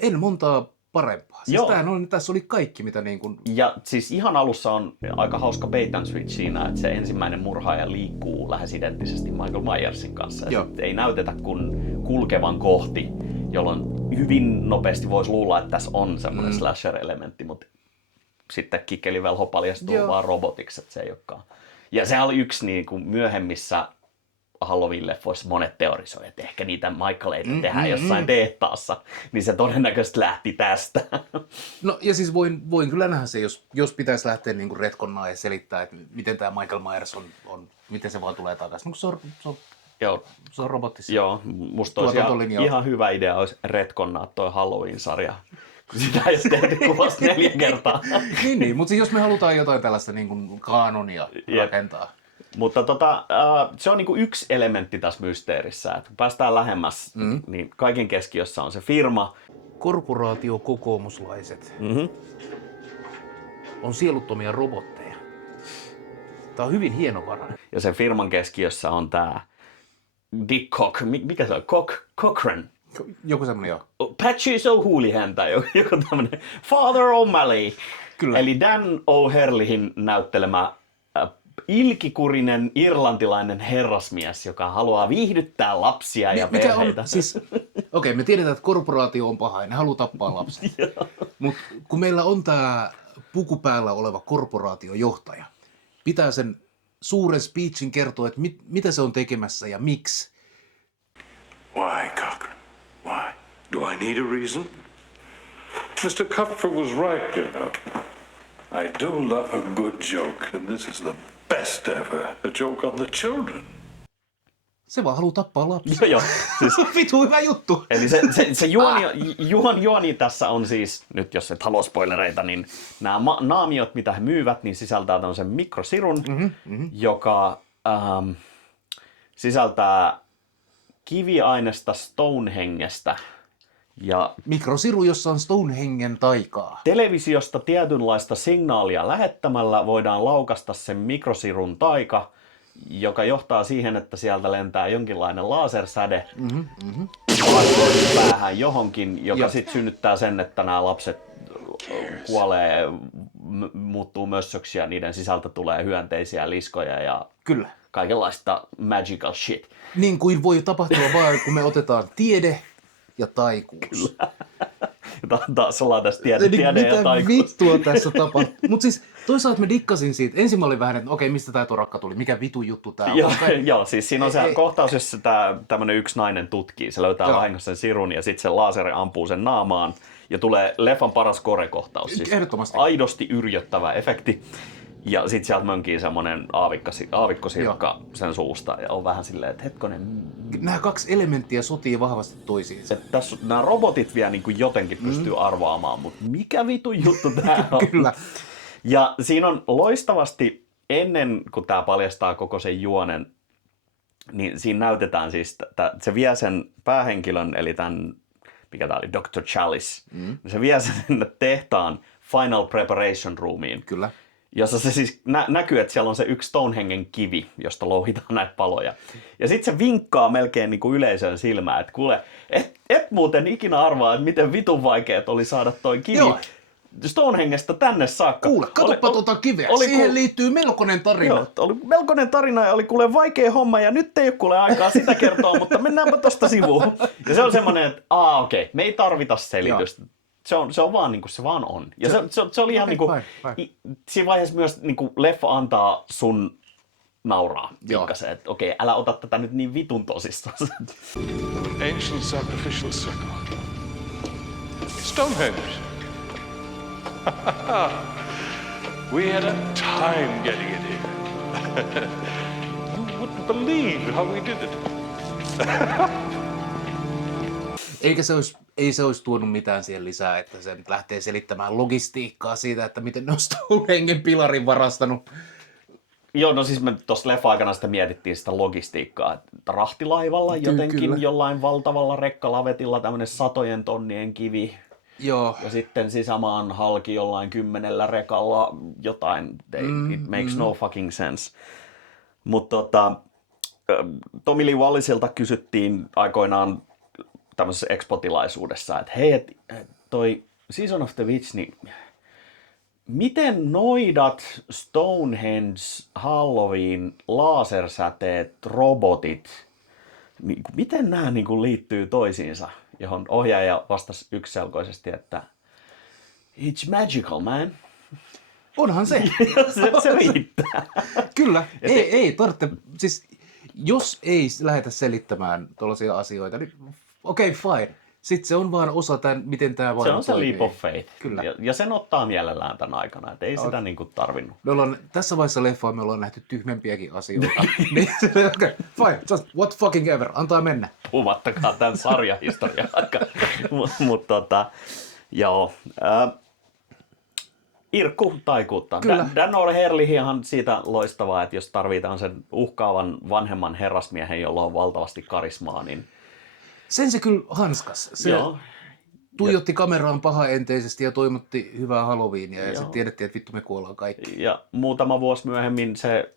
en montaa parempaa. Siis Joo. tässä oli kaikki, mitä niin kuin... Ja siis ihan alussa on aika hauska bait and switch siinä, että se ensimmäinen murhaaja liikkuu lähes identtisesti Michael Myersin kanssa. Ja sit ei näytetä kun kulkevan kohti, jolloin hyvin nopeasti voisi luulla, että tässä on semmoinen slasher-elementti, mutta sitten kikkelivelho paljastuu vaan robotiksi, että se ei olekaan. Ja se oli yksi niin kuin myöhemmissä Halloween-leffoissa monet teorisoi, että ehkä niitä Michaeleita tehdään jossain tehtaassa, niin se todennäköisesti lähti tästä. No ja siis voin kyllä nähdä se, jos pitäisi lähteä niin kuin retkonnaa ja selittää, että miten tämä Michael Myers on miten se vaan tulee takaisin. Joo. Se on robotti. Joo, musta olisi ihan hyvä idea olisi retkonnaa toi Halloween-sarja. Sitä ei ole tehty kuvasta 4 kertaa. niin, mutta siis jos me halutaan jotain tällaista niin kuin kaanonia rakentaa. Mutta se on niinku yksi elementti tässä mysteerissä, että kun päästään lähemmäs, niin kaiken keskiössä on se firma. Korporaatiokokoomuslaiset on sieluttomia robotteja. Tämä on hyvin hienovarainen. Ja sen firman keskiössä on tämä Dick mikä se on? Cochran. Joku semmoinen joo. Patches O'Houlihan tai joku tämmöinen Father O'Malley. Kyllä. Eli Dan O'Herlihin näyttelemä ilkikurinen irlantilainen herrasmies, joka haluaa viihdyttää lapsia ja Mikä perheitä. on, siis, okei, me tiedetään, että korporaatio on paha ja ne haluaa tappaa lapset. Mutta kun meillä on tämä puku päällä oleva korporaatiojohtaja, pitää sen suuren speechin kertoa, että mitä se on tekemässä ja miksi. Why, Cochran? Why? Do I need a reason? Mr. Kupfer was right, you know. I do love a good joke, and this is the best ever. A joke on the children. Se vaan haluaa tappaa lapsia. Joo, siis, Vitu hyvä juttu. eli se juoni tässä on siis, nyt jos et halua spoilereita, niin nämä naamiot, mitä he myyvät, niin sisältää tämmöisen mikrosirun, joka sisältää kiviainesta Stonehengestä. Ja Mikrosiru, jossa on Stonehengen taikaa. televisiosta tietynlaista signaalia lähettämällä voidaan laukasta sen mikrosirun taika, joka johtaa siihen, että sieltä lentää jonkinlainen lasersäde päähän johonkin, joka sitten synnyttää sen, että nämä lapset kuolee, muuttuu mössöksi ja niiden sisältä tulee hyönteisiä, liskoja ja Kyllä. kaikenlaista magical shit. Niin kuin voi tapahtua vaan, kun me otetaan tiede ja taikuus. Taas ollaan tässä tiede ja Mitä taikuus. vittua tässä tapahtuu? Mutta siis Toisaalta mä dikkasin siitä. Ensin mä olin vähän, että okei, mistä tää torakka tuli? Mikä vitu juttu tää on? Joo, siis siinä on se kohtaus, jossa tämmönen yksi nainen tutkii. Se löytää vahingossa sen sirun ja sitten se laaseri ampuu sen naamaan. Ja tulee leffan paras korekohtaus. Siis ehdottomasti. Aidosti yrjöttävä efekti. Ja sit sieltä mönkii semmonen aavikkosirkka sen suusta. Ja on vähän silleen, että hetkonen. Nämä kaksi elementtiä sotii vahvasti toisiinsa. Tässä nämä robotit vielä niin kuin jotenkin pystyy arvaamaan, mutta mikä vitu juttu tää on? Kyllä. Ja siinä on loistavasti, ennen kuin tämä paljastaa koko sen juonen, niin siinä näytetään siis, se vie sen päähenkilön, eli tämän, mikä tämä oli, Dr. Chalice, se vie sen sinne tehtaan Final Preparation Roomiin. Kyllä. Jossa se siis näkyy, että siellä on se yksi Stonehengen kivi, josta louhitaan näitä paloja. Ja sitten se vinkkaa melkein niin kuin yleisön silmään, että kuule, et muuten ikinä arvaa, että miten vitun vaikeet oli saada toi kivi Stonehengestä tänne saakka. Kuule, katsoppa tuota kiveä. Siihen liittyy melkoinen tarina. Joo, oli melkoinen tarina ja oli kuule vaikea homma ja nyt ei ole kuule aikaa sitä kertoa, mutta mennäänpä tosta sivuun. Ja se on semmoinen, että okei, me ei tarvita selitystä. Se on vaan niin kuin se vaan on. Ja se oli ihan niin kuin, siinä vaiheessa myös niin kuin leffa antaa sun nauraa. Pikkasen, että okei, älä ota tätä nyt niin vitun tosissaan. Ancient sacrificial circle. Stonehenge. We had a time getting it here. You wouldn't believe how we did it. Ei se olisi tuonut mitään siihen lisää, että se nyt lähtee selittämään logistiikkaa siitä, että miten ne on Stonehengen pilarin varastanut. Joo, no siis me tuossa leffa-aikana sitä mietittiin sitä logistiikkaa, että rahtilaivalla jotenkin jollain valtavalla rekkalavetilla tämmöinen 100 tonnien kivi. Joo. Ja sitten sisämaan halki jollain 10 rekalla jotain. It makes no fucking sense. Mutta Tommy Lee Wallaceilta kysyttiin aikoinaan tämmöisessä expo-tilaisuudessa, että hei, toi Season of the Witch, niin miten noidat, Stonehenge, Halloween, lasersäteet, robotit, niin miten nämä niin kuin liittyy toisiinsa? Johon ohjaaja vastasi yksiselkoisesti, että it's magical, man. Onhan se. se riittää. Kyllä. Ei tarvitse. Siis, jos ei lähdetä selittämään tuollaisia asioita, niin okei, fine. Sitten se on vaan osa tämän, miten tämä vaan se on toimii. Se leap of faith. Kyllä. Ja sen ottaa mielellään tämän aikana, että ei sitä niin kuin tarvinnut. Me ollaan, tässä vaiheessa leffaa me ollaan nähty tyhmempiäkin asioita. Niin, okay, fine, just what fucking ever, antaa mennä. Puhumattakaan tämän sarjahistorian aikaa. Mutta joo. Irkku taikuutta. Dan O'Herlihyhan siitä loistavaa, että jos tarvitaan sen uhkaavan vanhemman herrasmiehen, jolla on valtavasti karismaa, niin sen se kyllä hanskas. Se tuijotti kameraan pahaenteisesti ja toivotti hyvää Halloweenia ja sitten tiedettiin, että vittu me kuollaan kaikki. Ja muutama vuosi myöhemmin se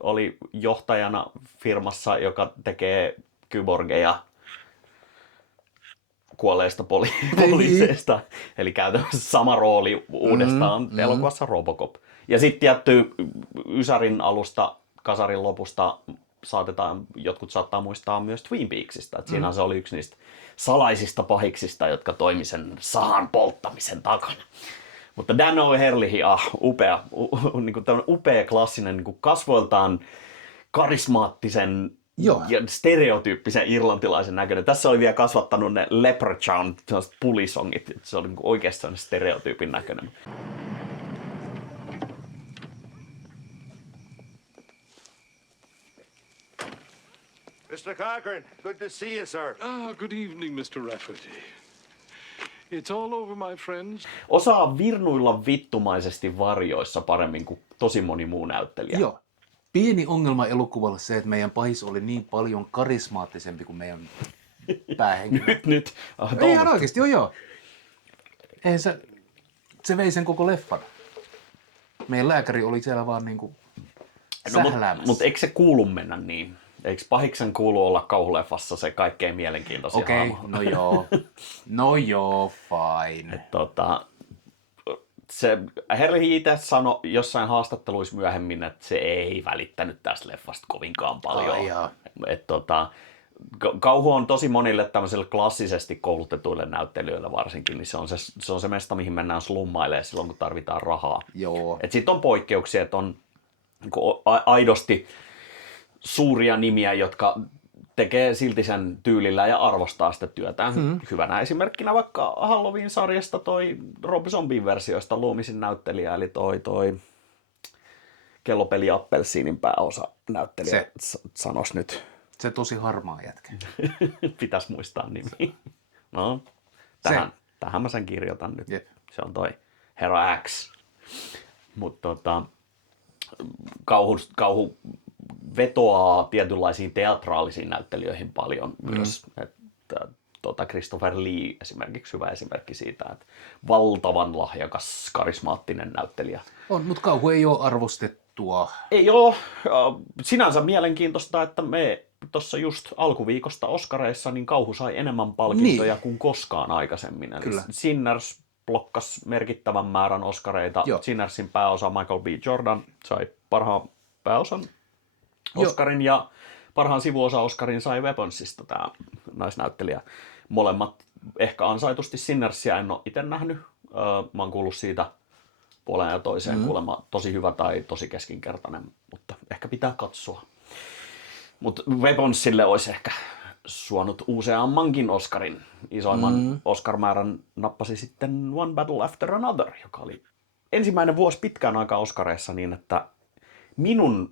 oli johtajana firmassa, joka tekee kyborgeja kuolleista poliiseista. Eli käytännössä sama rooli uudestaan elokuvassa Robocop. Ja sitten tietty Ysärin alusta, Kasarin lopusta jotkut saattaa muistaa myös Twin Peaksista. Siinä se oli yksi niistä salaisista pahiksista, jotka toimi sen sahan polttamisen takana. Mutta Dan O'Herlihy, upea klassinen, niin kuin kasvoiltaan karismaattisen ja stereotyyppisen irlantilaisen näköinen. Tässä oli vielä kasvattanut ne Leprechaun pulisongit. Se oli niin oikeastaan stereotyypin näköinen. Mr. Cochran, good to see you, sir. Good evening, Mr. Rafferty. It's all over, my friends. Osaa virnuilla vittumaisesti varjoissa paremmin kuin tosi moni muu näyttelijä. Joo. Pieni ongelma elokuvalle se, että meidän pahis oli niin paljon karismaattisempi kuin meidän päähenkilö. Nyt. Ei ihan oikeasti, joo. Eihän se vei sen koko leffan. Meidän lääkäri oli siellä vaan niinku sähläämässä. Mutta eikö se kuulu mennä niin? Eikö pahiksen kuulu olla kauhuleffassa se kaikkein mielenkiintoisin hahmo? No joo, fine. Se Herlihy itse sanoi jossain haastatteluissa myöhemmin, että se ei välittänyt tästä leffasta kovinkaan paljon. kauhu on tosi monille tämmöisille klassisesti koulutetuille näyttelijöille varsinkin, niin se on se mesta, mihin mennään slummailemaan silloin, kun tarvitaan rahaa. Joo. Sitten on poikkeuksia, että on niin aidosti suuria nimiä, jotka tekee silti sen tyylillä ja arvostaa sitä työtään. Hyvänä esimerkkinä vaikka Halloween-sarjasta toi Rob Zombien versioista Loomisin näyttelijä, eli toi Kellopeli Appelsiinin pääosa näyttelijä, sanois nyt. Se tosi harmaa jätkä. Pitäisi muistaa nimi. No, tähän mä sen kirjoitan nyt. Jep. Se on toi Hera X. Mutta kauhu vetoaa tietynlaisiin teatraalisiin näyttelijöihin paljon myös. Että, Christopher Lee esimerkiksi hyvä esimerkki siitä, että valtavan lahjakas, karismaattinen näyttelijä. On, mutta kauhu ei ole arvostettua. Ei ole. Sinänsä mielenkiintoista, että me tuossa just alkuviikosta Oscareissa niin kauhu sai enemmän palkintoja kuin koskaan aikaisemmin. Eli Kyllä. Sinners blokkas merkittävän määrän Oscareita. Joo. Sinnersin pääosa Michael B. Jordan sai parhaan pääosan Oscarin ja parhaan sivuosa Oscarin sai Weaponsista tämä naisnäyttelijä. Molemmat ehkä ansaitusti. Sinnersia en ole itse nähnyt. Mä oon kuullut siitä puoleen ja toiseen kuulemma tosi hyvä tai tosi keskinkertainen, mutta ehkä pitää katsoa. Mutta Weaponsille olisi ehkä suonut useammankin Oscarin. Isoimman Oscar-määrän nappasi sitten One Battle After Another, joka oli ensimmäinen vuosi pitkään aikaa Oscareissa niin, että minun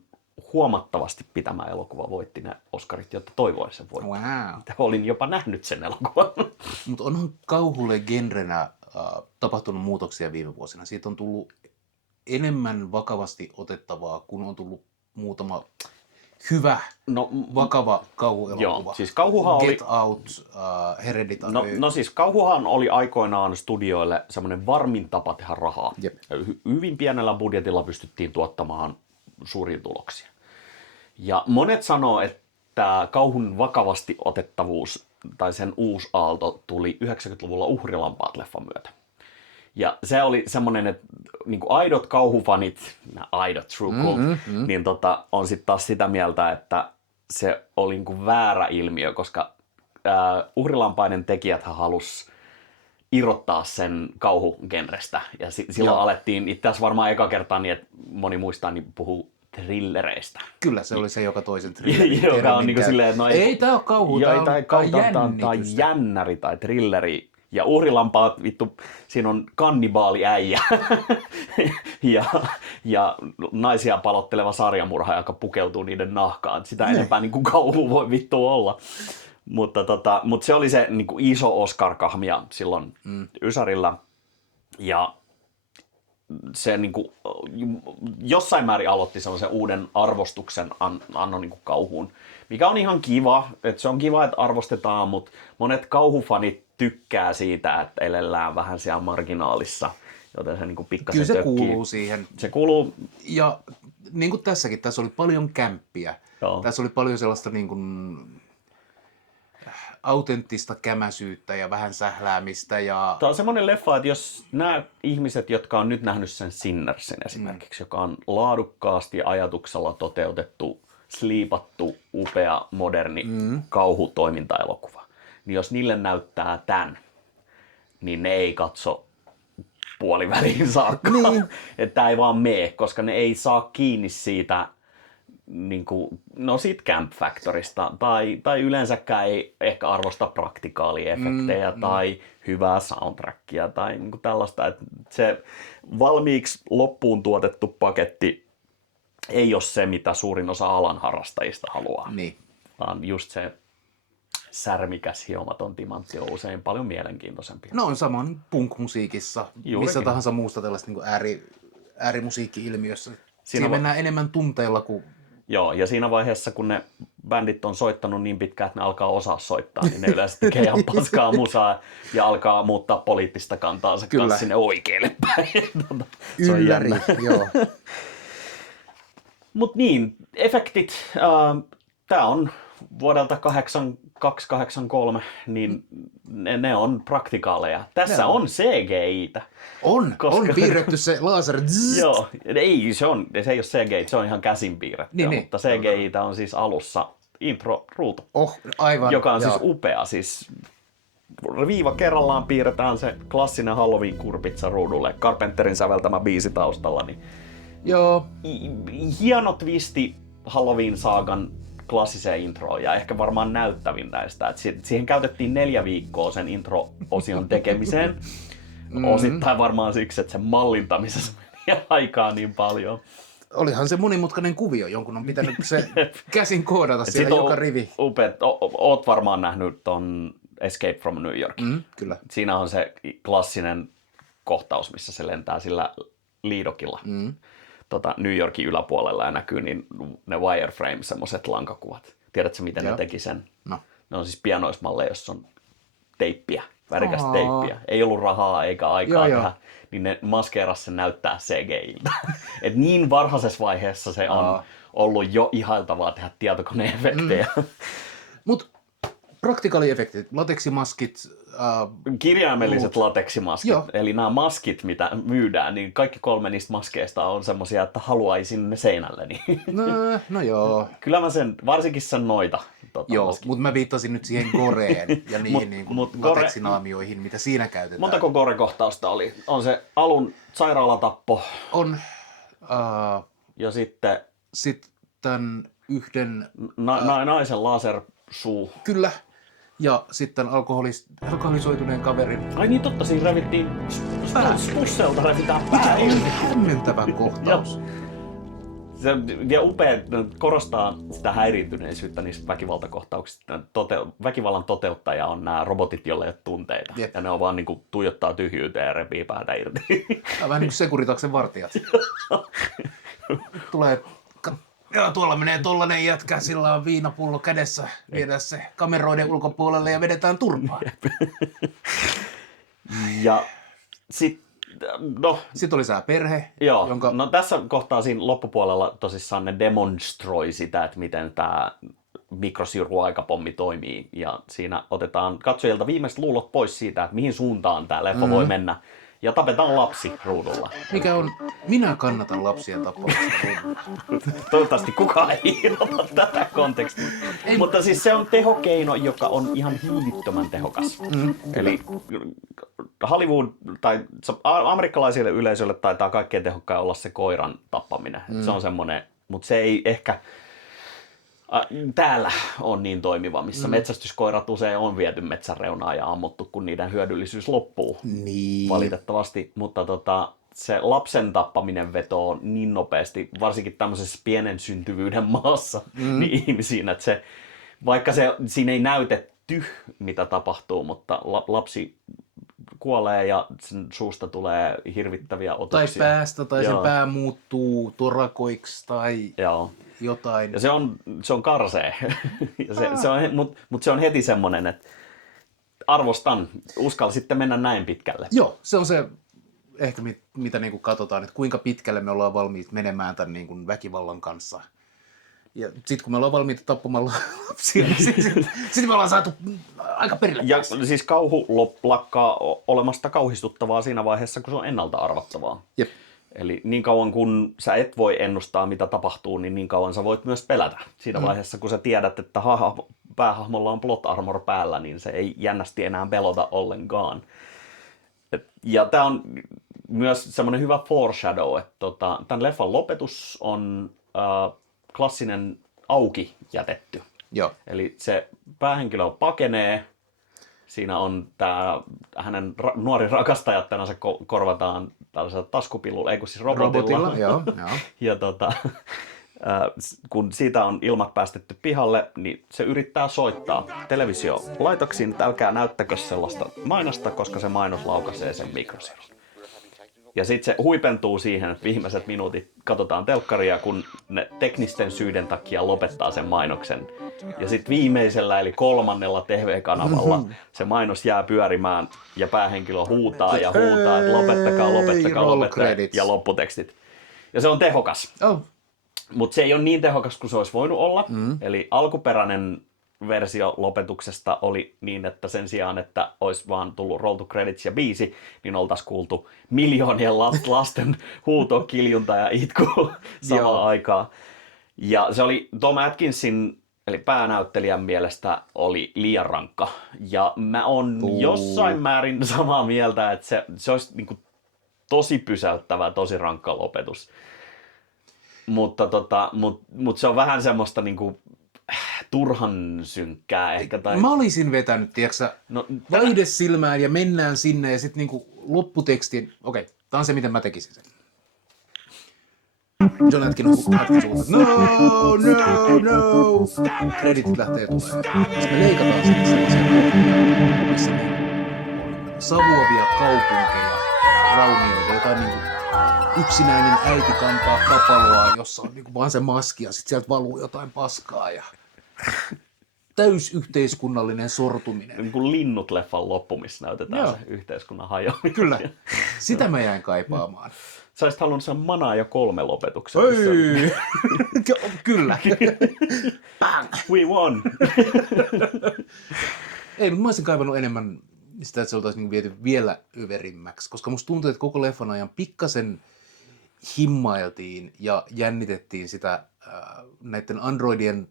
huomattavasti pitämä elokuva voitti ne Oscarit, jotta toivoin sen voittaa. Wow. Olin jopa nähnyt sen elokuvan. Mutta onhan kauhulle genrenä tapahtunut muutoksia viime vuosina. Siitä on tullut enemmän vakavasti otettavaa, kun on tullut muutama hyvä, vakava kauhuelokuva. Joo, siis kauhuhan Get Out, Hereditary. No siis kauhuhan oli aikoinaan studioille semmoinen varmin tapa tehdä rahaa. Jep. Hyvin pienellä budjetilla pystyttiin tuottamaan suuria tuloksia. Ja monet sanoo, että kauhun vakavasti otettavuus tai sen uusi aalto tuli 90-luvulla Uhrilampaat-leffan myötä. Ja se oli semmoinen, että niin kuin aidot kauhufanit, nämä aidot true cult, niin on sitten taas sitä mieltä, että se oli niin kuin väärä ilmiö, koska Uhrilampaiden tekijäthän halusi irrottaa sen kauhugenrestä. Ja silloin alettiin, itse asiassa varmaan eka kertaa niin, että moni muistaa, niin puhuu thrillereistä. Kyllä, se oli se joka toisen thrillerin joka on niin kuin silleen, että no ei tää ole kauhu, tää on jännäri tai thrilleri. Ja Uhrilampaat, vittu, siinä on kannibaaliäijä ja naisia palotteleva sarjamurha, joka pukeutuu niiden nahkaan. Sitä enempää niin kuin kauhu voi vittu olla. Mutta se oli se niin kuin iso Oscar-kahmia silloin Ysärillä. Ja se niin kuin, jossain määrin aloitti sellaisen uuden arvostuksen annon niin kuin kauhuun, mikä on ihan kiva. Että se on kiva, että arvostetaan, mutta monet kauhufanit tykkää siitä, että elellään vähän siellä marginaalissa, joten se niin kuin pikkasen kyllä se tökkii. kuuluu siihen. Se kuuluu. Ja niin kuin tässäkin, tässä oli paljon kämppiä. Joo. Tässä oli paljon sellaista niin kuin autenttista kämäsyyttä ja vähän sähläämistä. Ja Tämä on semmoinen leffa, että jos nämä ihmiset, jotka on nyt nähnyt sen Sinnersin esimerkiksi, joka on laadukkaasti ajatuksella toteutettu, sliipattu, upea, moderni kauhutoimintaelokuva, niin jos niille näyttää tämän, niin ne ei katso puoliväliin saakka. Niin. Että tämä ei vaan mene, koska ne ei saa kiinni siitä, niin kuin, siitä Camp Factorista tai yleensäkään ei ehkä arvosta praktikaaliefektejä tai hyvää soundtrackia tai niin kuin tällaista. Että se valmiiksi loppuun tuotettu paketti ei ole se, mitä suurin osa alan harrastajista haluaa, vaan just se särmikäs hiomaton timantti on usein paljon mielenkiintoisempi. No on saman punk-musiikissa, missä tahansa muusta tällaista niin kuin äärimusiikki-ilmiössä. Siinä mennään enemmän tunteilla kuin. Joo, ja siinä vaiheessa, kun ne bändit on soittanut niin pitkään, että ne alkaa osaa soittaa, niin ne yleensä tekee ihan paskaa musaa ja alkaa muuttaa poliittista kantaansa kanssa sinne oikealle päin. Ylläri, joo. Mut niin, efektit, tää on vuodelta 82-83, niin ne on praktikaaleja. Tässä on CGI-tä. On piirretty se laser. Joo, se ei ole CGI, se on ihan käsin piirrettyä, mutta CGI-tä on siis alussa intro-ruutu, Aivan. joka on joo. siis upea. Siis viiva kerrallaan piirretään se klassinen Halloween-kurpitsa ruudulle, Carpenterin säveltämä biisi taustalla. Niin Joo. hieno twisti Halloween-saagan klassiseen introon ja ehkä varmaan näyttävin näistä. Et siihen käytettiin 4 viikkoa sen intro-osion tekemiseen. Osittain varmaan siksi, että sen mallintamisessa meni aikaa niin paljon. Olihan se monimutkainen kuvio, jonkun on pitänyt se käsin koodata siellä joka rivi. Upeat. Oot varmaan nähnyt ton Escape from New York. Kyllä. Siinä on se klassinen kohtaus, missä se lentää sillä liidokilla New Yorkin yläpuolella ja näkyy niin ne wireframe, semmoiset lankakuvat. Tiedätkö, miten ne teki sen? No. Ne on siis pianoismalleja, jossa on teippiä, värikästä teippiä. Ei ollut rahaa eikä aikaa tehdä, niin ne maskeeras sen näyttää CGI:ltä. Et niin varhaisessa vaiheessa se on ollut jo ihailtavaa tehdä tietokoneefektejä. Mut praktikaaliefektit, lateksimaskit. Kirjaimelliset lateksimaskit, Joo. eli nämä maskit, mitä myydään, niin kaikki 3 niistä maskeista on semmosia, että haluaisin ne seinälleni. No joo. Kyllä mä sen, varsinkin sen noita. Joo, mutta mä viittasin nyt siihen goreen ja niihin niin lateksinaamioihin, mitä siinä käytetään. Montako gore-kohtausta oli? On se alun sairaalatappo On ja sitten sitten yhden... naisen lasersuu. Kyllä. Ja sitten alkoholisoituneen kaverin. Ai niin totta, siinä revittiin spusselta revitään Mikä pää. oli hämmentävä kohtaus. Se ja upea korostaa sitä häiriintyneisyyttä niistä väkivaltakohtauksista. Väkivallan toteuttaja on nämä robotit, joilla ei ole tunteita. Jep. Ja ne on vaan niin kuin tuijottaa tyhjyyteen ja repii päätä irti. Vähän niin kuin Securitaksen vartijat. Tulee... Joo, tuolla menee tollanen jätkä, sillä on viinapullo kädessä, viedään se kameroiden ulkopuolelle ja vedetään turpaan. Ja sitten Sitten oli sää perhe, joo, jonka... no tässä kohtaa siinä loppupuolella tosissaan ne demonstroi sitä, että miten tämä mikrosiruaikapommi toimii. Ja siinä otetaan katsojilta viimeiset luulot pois siitä, että mihin suuntaan tämä leffa voi mennä. Ja tapetaan lapsi ruudulla. Mikä on... Minä kannatan lapsien tappamista. Toivottavasti kukaan ei ota tätä kontekstia. Mutta siis se on tehokeino, joka on ihan hillittömän tehokas. Eli Hollywood tai amerikkalaisille yleisölle taitaa kaikkein tehokkain olla se koiran tappaminen. Se on semmoinen, mutta se ei ehkä täällä on niin toimiva, missä metsästyskoirat usein on viety metsän reunaan ja ammuttu, kun niiden hyödyllisyys loppuu. Niin. Valitettavasti, mutta se lapsen tappaminen vetoo niin nopeasti, varsinkin tämmöisessä pienen syntyvyyden maassa niin ihmisiin, että se, vaikka siinä ei näytetty, mitä tapahtuu, mutta lapsi kuolee ja sen suusta tulee hirvittäviä otuksia. Tai päästä, tai sen pää muuttuu torakoiksi tai jotain. Ja se on karsee, mutta se on heti semmoinen, että arvostan, uskalsitte mennä näin pitkälle. Joo, se on se ehkä mitä niin kuin katsotaan, että kuinka pitkälle me ollaan valmiit menemään tämän niin kuin väkivallan kanssa. Ja sitten kun me ollaan valmiita tappamaan lapsia, niin sitten me ollaan saatu aika perille. Ja siis kauhu lakkaa olemasta kauhistuttavaa siinä vaiheessa, kun se on ennalta arvattavaa. Jep. Eli niin kauan kun sä et voi ennustaa, mitä tapahtuu, niin kauan sä voit myös pelätä. Siinä vaiheessa, kun sä tiedät, että päähahmolla on plot armor päällä, niin se ei jännästi enää pelota ollenkaan. Ja tää on myös semmoinen hyvä foreshadow, että tämän leffan lopetus on klassinen auki jätetty. Joo. Eli se päähenkilö pakenee, siinä on tämä hänen nuori rakastajattajansa korvataan tällaisella taskupilulla, ei kun siis robotilla. Joo. Ja kun siitä on ilmat päästetty pihalle, niin se yrittää soittaa televisiolaitoksiin, että älkää näyttäkö sellaista mainosta, koska se mainos laukaisee sen mikrosirun. Ja sitten se huipentuu siihen, että viimeiset minuutit katsotaan telkkaria, kun ne teknisten syiden takia lopettaa sen mainoksen. Ja sitten viimeisellä eli 3. TV-kanavalla se mainos jää pyörimään ja päähenkilö huutaa ja huutaa, että lopettakaa ja lopputekstit. Ja se on tehokas. Oh. Mutta se ei ole niin tehokas kuin se olisi voinut olla. Eli alkuperäinen versio lopetuksesta oli niin, että sen sijaan, että olisi vaan tullut roll to credits ja biisi, niin oltaisiin kuultu miljoonien lasten huuto, kiljunta ja itku samaan aikaan. Ja se oli Tom Atkinsin eli päänäyttelijän mielestä oli liian rankka. Ja mä oon jossain määrin samaa mieltä, että se olisi niin kuin tosi pysäyttävä, tosi rankka lopetus. Mutta se on vähän semmoista niin kuin turhan synkkää ehkä. Tai... Mä olisin vetänyt, tiiäksä, vaihde silmään ja mennään sinne ja sitten niinku lopputekstin, okei, tää on se, miten mä tekisin sen. John Atkins no. Kreditit lähtee tulemaan. Sitten me leikataan sinne sellaisia, missä on savuavia kaupunkeja, raunioita, jotain niinku yksinäinen äiti kantaa kapaloa, jossa on niinku vaan se maski ja sitten sieltä valuu jotain paskaa ja täysyhteiskunnallinen sortuminen. Niin kuin Linnut-leffan loppu, missä näytetään se yhteiskunnan hajoaminen. Kyllä, sitä mä jäin kaipaamaan. Sä olisit halunnut sen Manaa jo 3 lopetuksen. Ei. Kyllä. Bang! We won! Ei, mutta mä olisin kaivannut enemmän sitä, että se oltaisiin niin viety vielä överimmäksi, koska musta tuntuu, että koko leffan ajan pikkasen himmailtiin ja jännitettiin sitä näiden androidien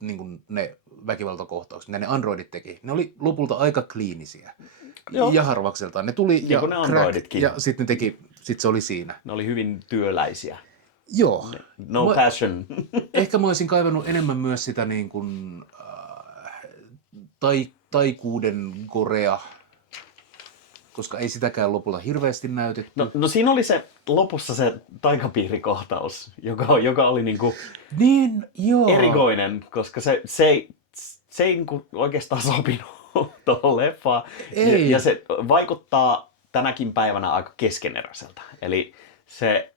niin kuin ne väkivaltakohtaukset, mitä ne androidit teki. Ne oli lopulta aika kliinisiä. Joo. Ja harvakseltaan. Ne tuli ja ne androiditkin. Ja sitten ne teki, sit se oli siinä. Ne oli hyvin työläisiä. Joo. No passion. Ehkä mä olisin kaivannut enemmän myös sitä niin kuin, taikuuden gorea, koska ei sitäkään lopulta hirveästi näytetty. No siinä oli se lopussa se taikapiirikohtaus, joka oli niinku erikoinen, koska se ei niinku oikeastaan sopinut tuohon leffaan. Ja se vaikuttaa tänäkin päivänä aika keskeneräiseltä. Eli se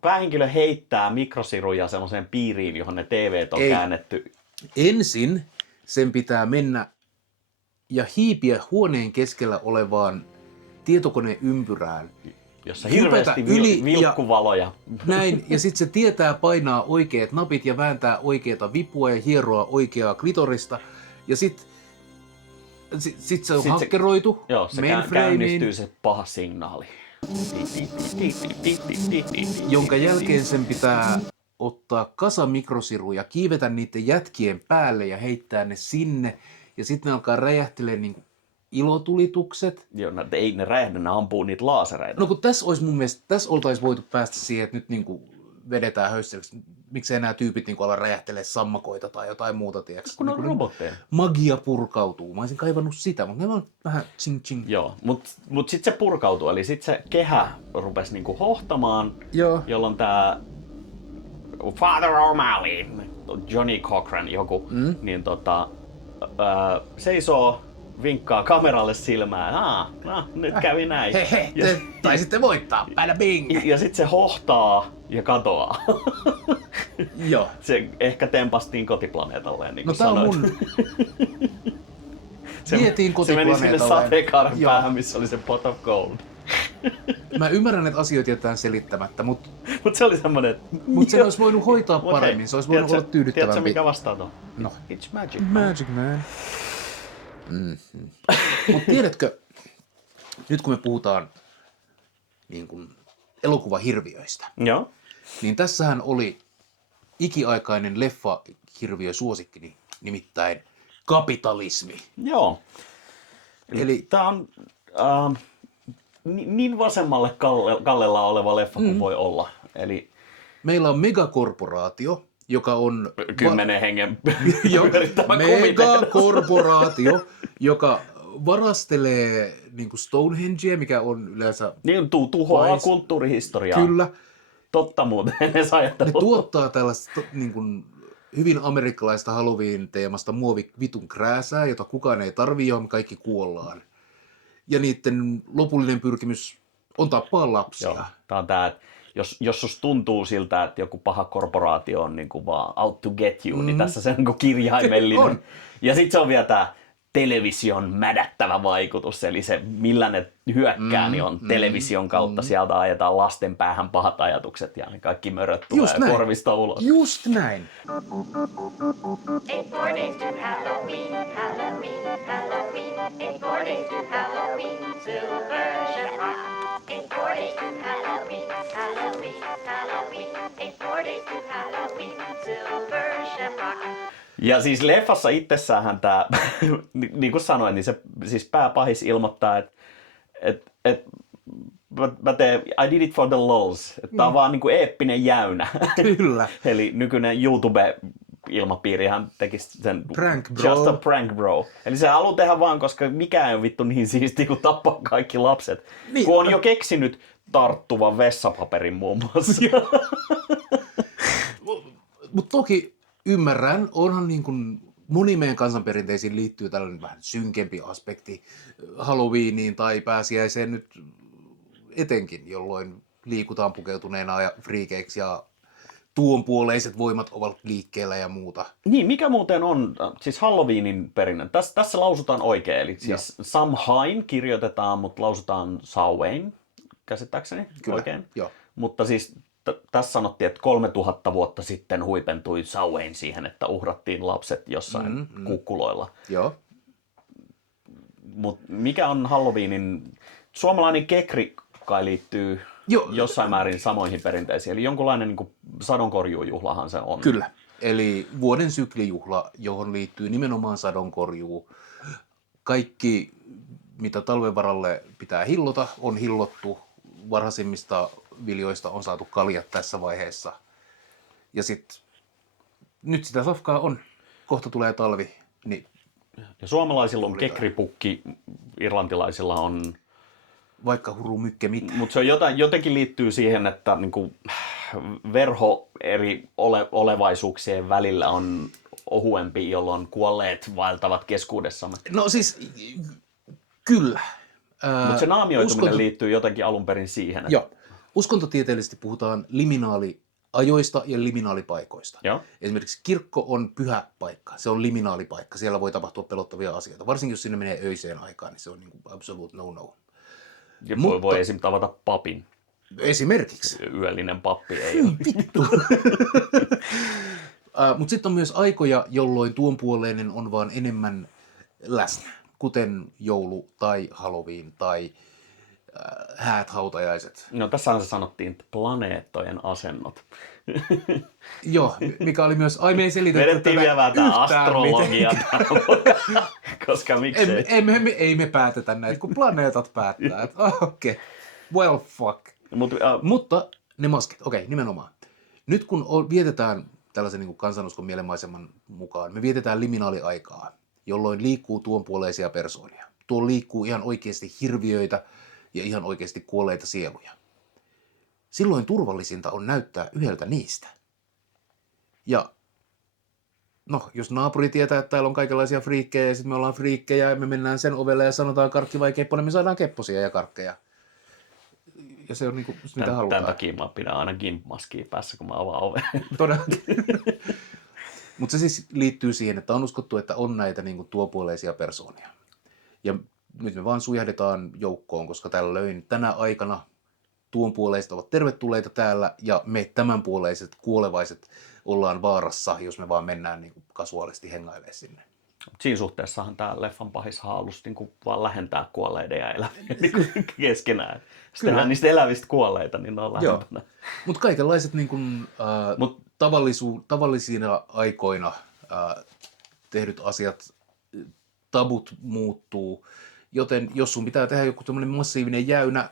päähenkilö heittää mikrosiruja semmoiseen piiriin, johon ne TVt on käännetty. Ensin sen pitää mennä ja hiipiä huoneen keskellä olevaan tietokoneympyrään. Jossa hirveästi vilkkuvaloja. Näin, ja sitten se tietää painaa oikeat napit ja vääntää oikeata vipua ja hieroa oikeaa klitorista. Ja sitten se on hakkeroitu. Joo, se käynnistyy se paha signaali. Jonka jälkeen sen pitää ottaa kasa mikrosiruja, kiivetä niiden jätkien päälle ja heittää ne sinne. Ja sitten ne alkaa räjähtelee niin ilotulitukset. Joo, ei ne räjähdä, ne ampuu niitä laasereita. No kun tässä olisi mun mielestä, tässä oltaisiin voitu päästä siihen, että nyt niin kuin vedetään höysseliksi. Miksei nämä tyypit niin ala räjähtelee sammakoita tai jotain muuta, tiedätkö? Kun on niin robotteja. Magia purkautuu. Mä olisin kaivannut sitä, mutta ne on vähän ching. Joo, mutta sitten se purkautuu, eli sitten se kehä rupesi niinku hohtamaan, jolloin tämä Father O'Malley, Johnny Cochran joku, niin seisoo, vinkkaa kameralle silmään. Nyt kävi näin. Taisitte voittaa, bada bing! Ja sitten se hohtaa ja katoaa. Joo. Se ehkä tempastiin kotiplaneetalleen, niin kuin tää sanoit. on mun... Vietiin kotiplaneetalle. Se meni sinne sateenkaaren päähän, missä oli se pot of gold. Mä ymmärrän, että asioita jätetään selittämättä, mutta se oli semmoinen, että... Mutta sen olisi voinut hoitaa paremmin, se olisi voinut olla tyydyttävämpi. Tiedätkö, mikä vastaa tuon? No. It's magic. Magic man. Mutta tiedätkö, nyt kun me puhutaan niin kun elokuvahirviöistä, joo, niin tässähän oli ikiaikainen leffahirviö suosikkini, nimittäin kapitalismi. Joo. Eli tämä on niin vasemmalle kallella oleva leffa kuin voi olla. Eli meillä on megakorporaatio, joka on 10 hengen pyörittämä megakorporaatio, joka varastelee niin kuin Stonehengea, mikä on yleensä... Niin, tuhoaa kulttuurihistoriaa. Kyllä. Totta muuten, edes ajattelua. Ne tuottaa tällaista niin kuin, hyvin amerikkalaista Halloween-teemasta muovivitun krääsää, jota kukaan ei tarvitse, johon me kaikki kuollaan. Ja niiden lopullinen pyrkimys on tappaa lapsia. Joo, tämä on tämä, että jos susta tuntuu siltä, että joku paha korporaatio on niin kuin vaan out to get you, niin tässä se on niin kuin kirjaimellinen. On. Ja sitten se on vielä tämä television mädättävä vaikutus, eli se millä ne hyökkää, niin on television kautta. Sieltä ajetaan lasten päähän pahat ajatukset ja ne kaikki möröt tulee korvista ulos. Just näin. 8 more days to Halloween, Halloween, Halloween. 8 more days to Halloween, Silver Shamrock. 8 more days to Halloween, Halloween, Halloween. 8 more days to Halloween, Silver Shamrock. Ja siis leffassa itsessäänhän tämä, niin kuin sanoin, niin se siis pääpahis ilmoittaa, että mä teen, I did it for the lols. Tämä on vaan niin kuin eeppinen jäynä. Kyllä. Eli nykyinen YouTube-ilmapiirihän tekisi sen Prank bro. Just a prank bro. Eli se haluaa tehdä vaan, koska mikään ei ole vittu niin siistiä kuin tappaa kaikki lapset. Niin. Kun on jo keksinyt tarttuvan vessapaperin muun muassa. Mutta toki ymmärrän, onhan niin kuin moni meidän kansanperinteisiin liittyy tällainen vähän synkempi aspekti Halloweeniin tai pääsiäiseen nyt etenkin, jolloin liikutaan pukeutuneena ja friikeiksi ja tuonpuoleiset voimat ovat liikkeellä ja muuta. Niin, mikä muuten on siis Halloweenin perinne? Tässä lausutaan oikein, eli siis Samhain kirjoitetaan, mutta lausutaan Samhain, käsittääkseni oikein. Joo. Mutta siis tässä sanottiin, että 3000 vuotta sitten huipentui Samhain siihen, että uhrattiin lapset jossain kukkuloilla. Joo. Mutta mikä on Halloweenin? Suomalainen kekri kai liittyy jossain määrin samoihin perinteisiin, eli jonkunlainen niin kuin sadonkorjuujuhlahan se on. Kyllä. Eli vuoden syklijuhla, johon liittyy nimenomaan sadonkorjuu. Kaikki, mitä talven varalle pitää hillota, on hillottu. Varhaisimmista viljoista on saatu kaljat tässä vaiheessa. Ja sitten nyt sitä safkaa on. Kohta tulee talvi. Niin ja suomalaisilla on kekripukki, irlantilaisilla on... Vaikka huru mykke mitä. Mutta se on jotenkin liittyy siihen, että niinku verho eri olevaisuuksien välillä on ohuempi, jolloin kuolleet vaeltavat keskuudessamme. No siis, kyllä. Mutta se naamioituminen liittyy jotenkin alun perin siihen. Että... Joo. Uskontotieteellisesti puhutaan liminaaliajoista ja liminaalipaikoista. Joo. Esimerkiksi kirkko on pyhä paikka. Se on liminaalipaikka. Siellä voi tapahtua pelottavia asioita. Varsinkin jos sinne menee öiseen aikaan, niin se on niin kuin absolute no-no. Ja voi esim. Tavata papin. Esimerkiksi. Yöllinen pappi ei ole. Vittu. Mutta sitten on myös aikoja, jolloin tuonpuoleinen on vaan enemmän läsnä, kuten joulu tai Halloween tai häät, hautajaiset. No tässähän se sanottiin, että planeettojen asennot. Joo, mikä oli myös, me ei selitetty vedettiin vielä vähän tää astrologia, koska miksei. Ei me päätetä näitä, kun planeetat päättää. Okei, well fuck. Mutta ne maskit, nimenomaan. Nyt kun vietetään tällaisen niin kuin kansanuskon mielenmaiseman mukaan, me vietetään liminaaliaikaa, jolloin liikkuu tuonpuoleisia persoonia. Tuolla liikkuu ihan oikeasti hirviöitä ja ihan oikeasti kuolleita sieluja. Silloin turvallisinta on näyttää yhdeltä niistä. Ja no, jos naapuri tietää, että täällä on kaikenlaisia friikkejä ja sitten me ollaan friikkejä ja me mennään sen ovelle ja sanotaan karkki vai keppo, niin me saadaan kepposia ja karkkeja. Ja se on niinku, mitä halutaan. Tämän takia mä pidän aina gimp-maskia päässä, kun mä avaan oven. Todellakin. Mutta se siis liittyy siihen, että on uskottu, että on näitä niinku tuopuoleisia persoonia. Ja nyt me vaan sujahdetaan joukkoon, koska tällöin tänä aikana tuonpuoleiset ovat tervetulleita täällä ja me tämänpuoleiset kuolevaiset ollaan vaarassa, jos me vaan mennään niin kuin kasuaalisti hengailemaan sinne. Siinä suhteessahan tämä leffan pahis halus niin vaan lähentää kuolleiden ja eläviä niin keskenään. Sitten tehdään niistä elävistä kuolleita, niin ne on lähempänä. Mutta kaikenlaiset niin kuin, tavallisina aikoina tehdyt asiat, tabut muuttuu. Joten jos sun pitää tehdä joku tämmöinen massiivinen jäynä,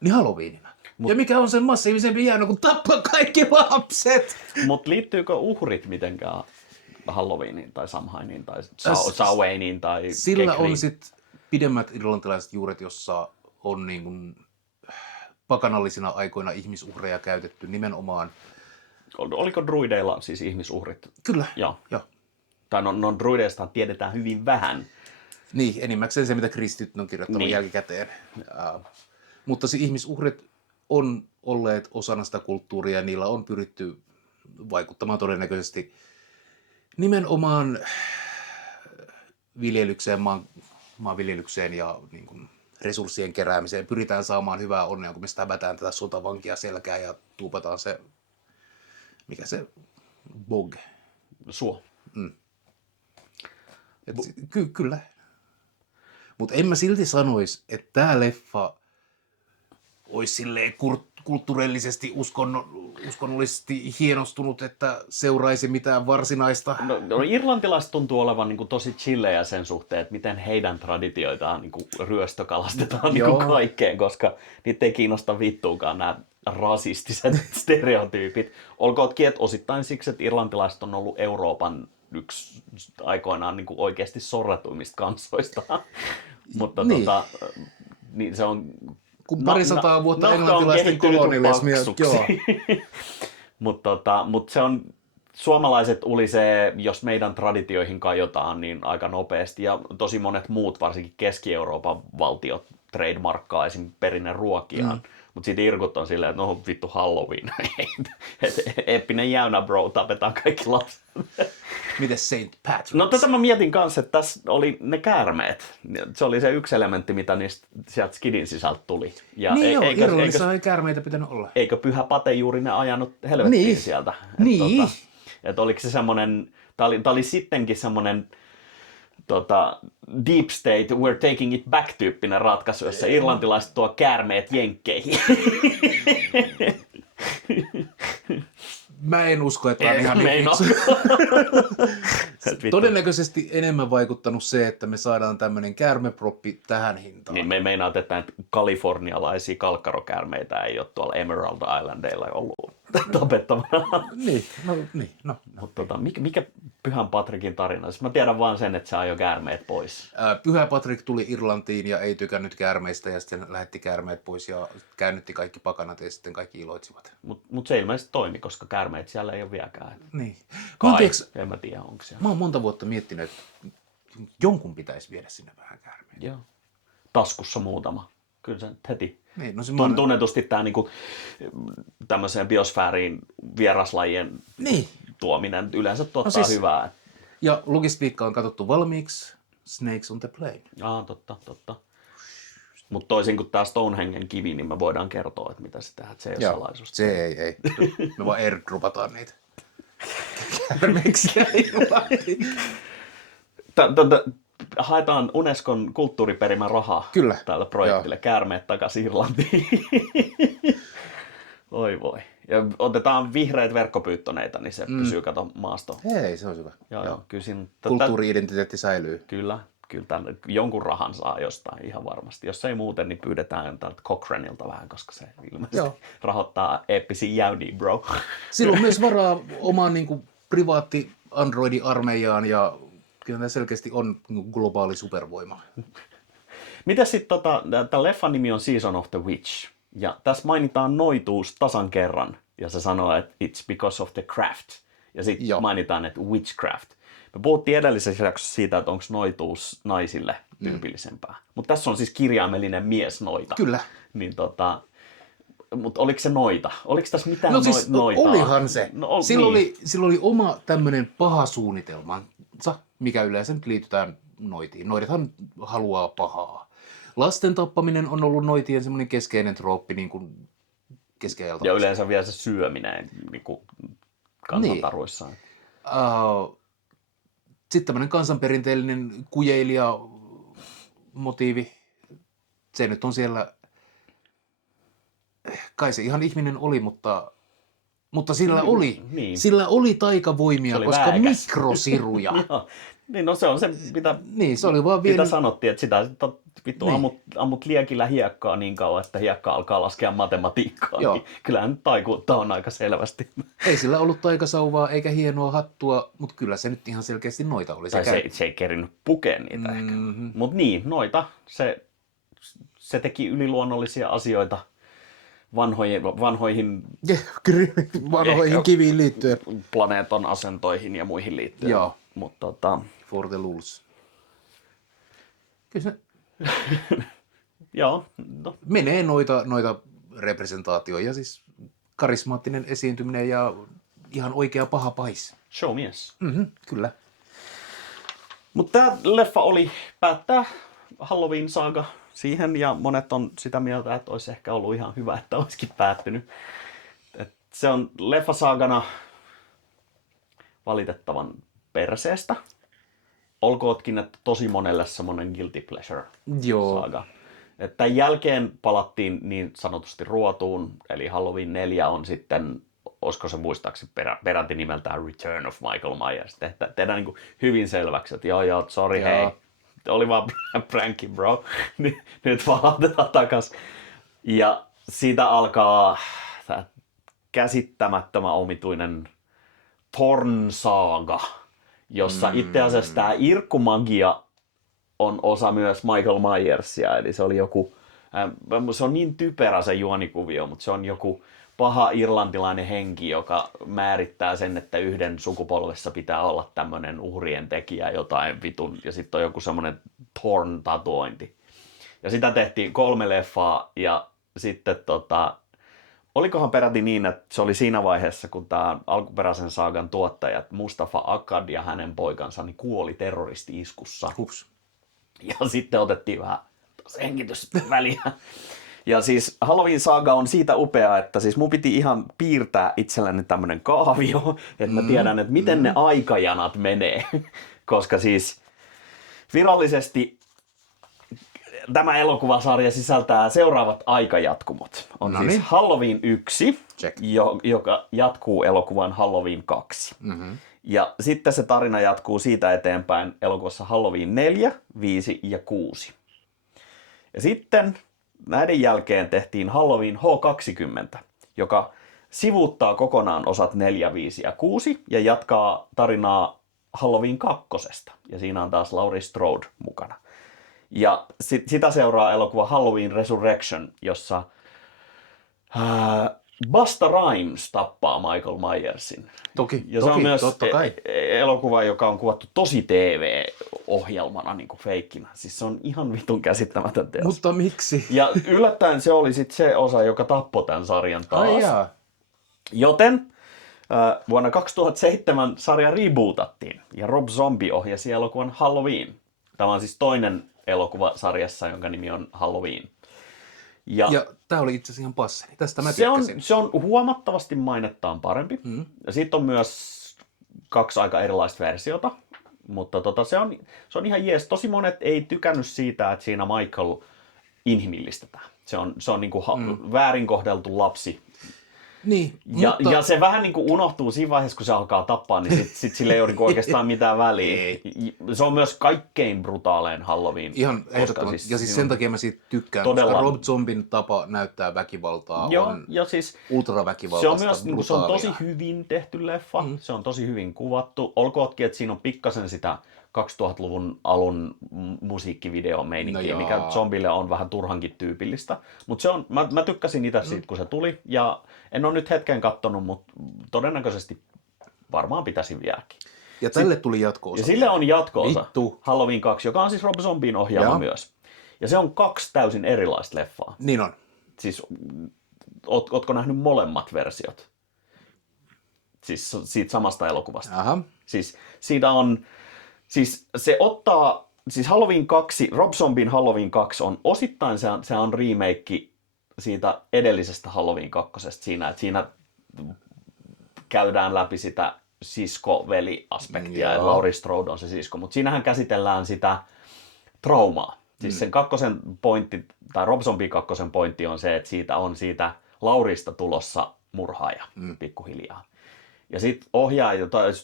niin Halloweenina. Ja mikä on sen massiivisempi jäynä kuin tappaa kaikki lapset? Mutta liittyykö uhrit mitenkään Halloweeniin tai Samhainiin tai Samhainiin tai sillä kekriin? on sitten pidemmät irlantilaiset juuret, jossa on niin kuin pakanallisina aikoina ihmisuhreja käytetty nimenomaan. Oliko druideilla siis ihmisuhrit? Kyllä. Joo. Tai no druideista tiedetään hyvin vähän. Niin, enimmäkseen se, mitä kristit on kirjoittanut jälkikäteen. Mutta se ihmisuhrit on olleet osana sitä kulttuuria ja niillä on pyritty vaikuttamaan todennäköisesti nimenomaan viljelykseen, maanviljelykseen ja niin kuin resurssien keräämiseen. Pyritään saamaan hyvää onnea, kun me stäbätään tätä sotavankia selkään ja tuupataan se, mikä se, bog. Suo. Kyllä. Mutta en mä silti sanoisi, että tää leffa olisi silleen kulttuurillisesti, uskonnollisesti hienostunut, että seuraisi mitään varsinaista. No, irlantilaiset tuntuu olevan niin kuin tosi chillejä sen suhteen, että miten heidän traditioitaan niin kuin ryöstökalastetaan niin kuin kaikkeen, koska niitä ei kiinnosta vittuukaan nämä rasistiset stereotyypit. Olkootkin, että osittain siksi, että irlantilaiset on ollut Euroopan yksi aikoinaan niin kuin oikeasti sorretuimmista kansoista. Mutta niin. Niin se on... Kun parisataa vuotta englantilaisten kolonialismia. Mutta se on... Suomalaiset uli se, jos meidän traditioihin kajotaan, niin aika nopeasti. Ja tosi monet muut, varsinkin Keski-Euroopan valtiot, trademarkkaa esim. Perinneruokiaan. Mutta sitten irkut on silleen, että no vittu Halloween. Eeppinen jäynä bro, tapetaan kaikki lapset. Mites St. Patrick's? No tätä mä mietin kanssa, että tässä oli ne käärmeet. Se oli se yksi elementti, mitä sieltä Skidin sisältä tuli. Ja niin Irlannissa ei käärmeitä pitänyt olla. Eikö Pyhä Pate juuri ne ajanut helvettiin sieltä? Niin. Että oliko se semmoinen, tää oli sittenkin semmoinen deep state, we're taking it back -tyyppinen ratkaisu, jossa irlantilaiset tuo käärmeet jenkkeihin. Mä en usko, että on ihan niin. Todennäköisesti enemmän vaikuttanut se, että me saadaan tämmöinen käärmeproppi tähän hintaan. Niin me meinaat, että kalifornialaisia kalkkarokäärmeitä ei ole tuolla Emerald Islandeilla ollut tapettavana. No. Mutta mikä Pyhän Patrikin tarina? Mä tiedän vaan sen, että se ajoi käärmeet pois. Pyhä Patrik tuli Irlantiin ja ei tykännyt käärmeistä ja sitten lähetti käärmeet pois ja käännytti kaikki pakanat ja sitten kaikki iloitsivat. Mutta se ilmeisesti toimi, koska käärmeet siellä ei ole vieläkään. Niin. En mä tiedä, onko siellä. Mä oon monta vuotta miettinyt, että jonkun pitäisi viedä sinne vähän käärmeitä. Joo. Taskussa muutama. Kyllä se heti. Niin, no tunnetusti tämä niinku, tämmöiseen biosfääriin vieraslajien tuominen yleensä tuottaa hyvää. Ja logistiikka on katsottu valmiiksi. Snakes on the plane. Totta. Mutta toisin kuin tämä Stonehengen kivi, niin me voidaan kertoa, että mitä se tehdään. Se ei ole salaisuus. Se ei. Me vaan airdropataan niitä. Käärmeeksiä Irlantiin. Haetaan Unescon kulttuuriperimän rahaa tälle projektille. Käärmeet takaisin Irlantiin. Voi. Ja otetaan vihreät verkkopyyttöneitä, niin se pysyy kato maasto. Hei, se on hyvä. Joo. Kyllä siinä, kulttuuri-identiteetti säilyy. Kyllä jonkun rahan saa jostain ihan varmasti. Jos ei muuten, niin pyydetään tältä Cochraneilta vähän, koska se ilmeisesti rahoittaa eeppisiä jäyniä, bro. Silloin myös varaa omaan niin kuin, privaatti Androidi-armeijaan ja kyllä tämä selkeästi on globaali supervoima. Miten sitten tämän leffan nimi on Season of the Witch. Ja tässä mainitaan noituus tasan kerran. Ja se sanoo, että it's because of the craft. Ja sitten mainitaan, että witchcraft. Me puhuttiin edellisessä jaksossa siitä, että onko noituus naisille tyypillisempää. Mutta tässä on siis kirjaimellinen miesnoita. Kyllä. Niin mutta oliko se noita? Oliko tässä mitään noitaa? Olihan se. Sillä oli oma tämmöinen paha suunnitelmansa, mikä yleensä nyt liitytään noitiin. Noidethan haluaa pahaa. Lasten tappaminen on ollut noitien semmoinen keskeinen trooppi niin kuin keskiajalta. Ja yleensä vielä se syöminen niin kuin kansantaruissaan. Niin. Sitten tämmöinen kansanperinteellinen kujeilija-motiivi. Se nyt on siellä, kai se ihan ihminen oli, mutta sillä oli taikavoimia, koska väikäs. Mikrosiruja. Niin, no se on se, mitä, se oli vaan mitä sanottiin, että sitä vittu ammut liekillä hiekkaa niin kauan, että hiekka alkaa laskea matematiikkaa. Niin kyllähän nyt taikuutta on aika selvästi. Ei sillä ollut taikasauvaa eikä hienoa hattua, mutta kyllä se nyt ihan selkeästi noita oli. Tai se ei kerinyt pukea niitä ehkä. Mutta niin, noita, se teki yliluonnollisia asioita vanhoihin kiviin liittyen. Planeeton asentoihin ja muihin liittyen. Joo. Mutta For the lulz. Kyllä se joo, no. Menee noita representaatioja, ja siis karismaattinen esiintyminen ja ihan oikea paha pahis. Showmies. Kyllä. Mutta tämä leffa päättää Halloween-saaga siihen, ja monet on sitä mieltä, että olisi ehkä ollut ihan hyvä, että olisikin päättynyt. Se on leffasaagana valitettavan perseestä. Olkootkin, että tosi monelle semmoinen guilty pleasure saaga. Että tämän jälkeen palattiin niin sanotusti ruotuun, eli Halloween 4 on sitten, olisiko se muistaakseni peräti nimeltään Return of Michael Myers. Tehdään niin kuin hyvin selväksi, että joo, sorry, hei, oli vaan pranki, bro, nyt palautetaan takas. Ja siitä alkaa tämä käsittämättömän omituinen Thorn-saaga, jossa itse asiassa tämä irkkumagia on osa myös Michael Myersia, eli se oli joku, se on niin typerä se juonikuvio, mutta se on joku paha irlantilainen henki, joka määrittää sen, että yhden sukupolvessa pitää olla tämmöinen uhrien tekijä jotain vitun, ja sitten on joku semmoinen Thorn-tatuointi. Ja sitä tehtiin 3 leffaa, ja sitten olikohan peräti niin, että se oli siinä vaiheessa, kun tämä alkuperäisen saagan tuottajat Mustafa Akkad ja hänen poikansa niin kuoli terroristi-iskussa. Hups. Ja sitten otettiin vähän hengitysväliä. Ja siis Halloween Saga on siitä upea, että siis mun piti ihan piirtää itselleni tämmönen kaavio, että mä tiedän, että miten ne aikajanat menee. Koska siis virallisesti tämä elokuvasarja sisältää seuraavat aikajatkumot. On siis Halloween 1, joka jatkuu elokuvan Halloween 2. Ja sitten se tarina jatkuu siitä eteenpäin elokuvassa Halloween 4, 5 ja 6. Ja sitten näiden jälkeen tehtiin Halloween H20, joka sivuuttaa kokonaan osat 4, 5 ja 6 ja jatkaa tarinaa Halloween 2. Ja siinä on taas Laurie Strode mukana. Ja sitä seuraa elokuva Halloween Resurrection, jossa Busta Rhymes tappaa Michael Myersin. Toki, se on myös totta kai. Elokuva, joka on kuvattu tosi TV-ohjelmana niin kuin feikkinä. Siis se on ihan vitun käsittämätön teos. Mutta miksi? Ja yllättäen se oli sitten se osa, joka tappoi tämän sarjan taas. Ai jaa. Joten vuonna 2007 sarja rebootattiin ja Rob Zombie ohjasi elokuvan Halloween. Tämä on siis toinen elokuva sarjassa, jonka nimi on Halloween. Ja tämä oli itse asiassa ihan passeli. Tästä mä tykkäsin. Se on huomattavasti mainettaan parempi. Ja siitä on myös 2 aika erilaista versiota. Mutta se on ihan jees. Tosi monet ei tykännyt siitä, että siinä Michael inhimillistetään. Se on niinku väärin kohdeltu lapsi. Niin, ja se vähän niin kuin unohtuu siinä vaiheessa, kun se alkaa tappaa, niin sit sille ei ole niin oikeastaan mitään väliä. Se on myös kaikkein brutaalein Halloween. Ihan ehdottomasti. Ja siis sen takia mä siitä tykkään, todella, koska Rob Zombien tapa näyttää väkivaltaa on ja siis ultraväkivaltaista, se on myös niin se on tosi hyvin tehty leffa. Se on tosi hyvin kuvattu. Olkoonkin, että siinä on pikkasen sitä 2000-luvun alun musiikkivideo-meininkiä, mikä zombille on vähän turhankin tyypillistä. Mutta mä tykkäsin itse siitä, kun se tuli. Ja en ole nyt hetken katsonut, mutta todennäköisesti varmaan pitäisin vieläkin. Ja tälle tuli jatko-osa. Ja sille on jatko-osa, Halloween 2, joka on siis Rob Zombien ohjaama myös. Ja se on 2 täysin erilaista leffaa. Niin on. Siis, ootko nähnyt molemmat versiot? Siis siitä samasta elokuvasta. Aha. Siis siitä on... Siis se ottaa, siis Halloween 2, Rob Zombien Halloween 2 on osittain se on remake siitä edellisestä Halloween 2. siinä, että siinä käydään läpi sitä sisko-veli-aspektia, että Laurie Strode on se sisko, mutta siinähän käsitellään sitä traumaa. Siis sen kakkosen pointti, tai Rob Zombien 2 pointti on se, että siitä on siitä Laurista tulossa murhaaja pikkuhiljaa. Ja sitten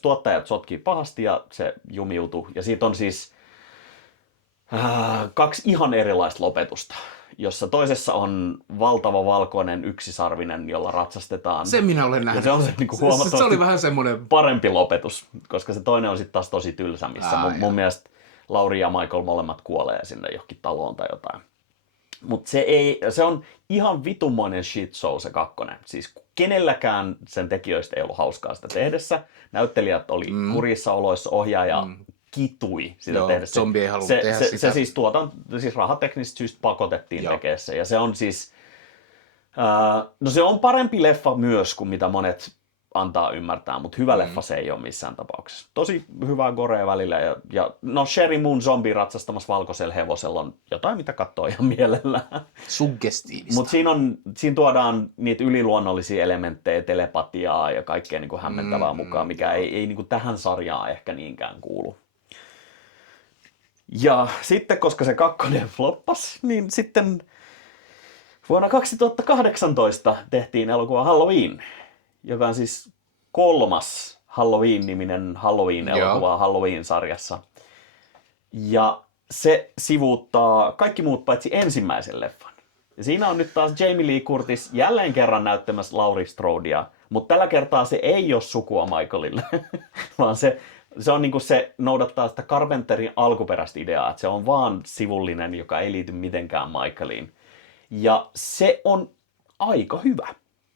tuottajat sotkii pahasti ja se jumiutuu. Ja siitä on siis 2 ihan erilaista lopetusta, jossa toisessa on valtava valkoinen yksisarvinen, jolla ratsastetaan. Sen minä olen nähnyt. Ja se on se, niin kuin huomattavasti se oli vähän semmoinen parempi lopetus, koska se toinen on sitten taas tosi tylsä, missä mun mielestä Laurie ja Michael molemmat kuolee sinne johonkin taloon tai jotain. Mutta se on ihan vitunmoinen shit show se 2. Siis kenelläkään sen tekijöistä ei ollut hauskaa sitä tehdessä. Näyttelijät oli kurissa oloissa, ohjaaja kitui sitä tehdessä. Zombie ei halua tehdä sitä. Se siis rahateknisistä syystä pakotettiin tekemään se. Ja se on siis, se on parempi leffa myös kuin mitä monet antaa ymmärtää, mutta hyvä leffa se ei ole missään tapauksessa. Tosi hyvää gorea välillä ja Sherry Moon zombie ratsastamassa valkoisella hevosella on jotain, mitä katsoo ihan mielellään. Suggestiivista. Mutta siinä tuodaan niitä yliluonnollisia elementtejä, telepatiaa ja kaikkea niin kuin hämmentävää mukaan, mikä ei niin kuin tähän sarjaan ehkä niinkään kuulu. Ja sitten, koska se 2 floppasi, niin sitten vuonna 2018 tehtiin elokuva Halloween, joka on siis 3. Halloween-niminen Halloween-elokuva Halloween-sarjassa. Ja se sivuuttaa kaikki muut paitsi ensimmäisen leffan. Ja siinä on nyt taas Jamie Lee Curtis jälleen kerran näyttämässä Laurie Strodia, mutta tällä kertaa se ei ole sukua Michaelille, vaan se on niinku se noudattaa sitä Carpenterin alkuperäistä ideaa, että se on vaan sivullinen, joka ei liity mitenkään Michaeliin. Ja se on aika hyvä.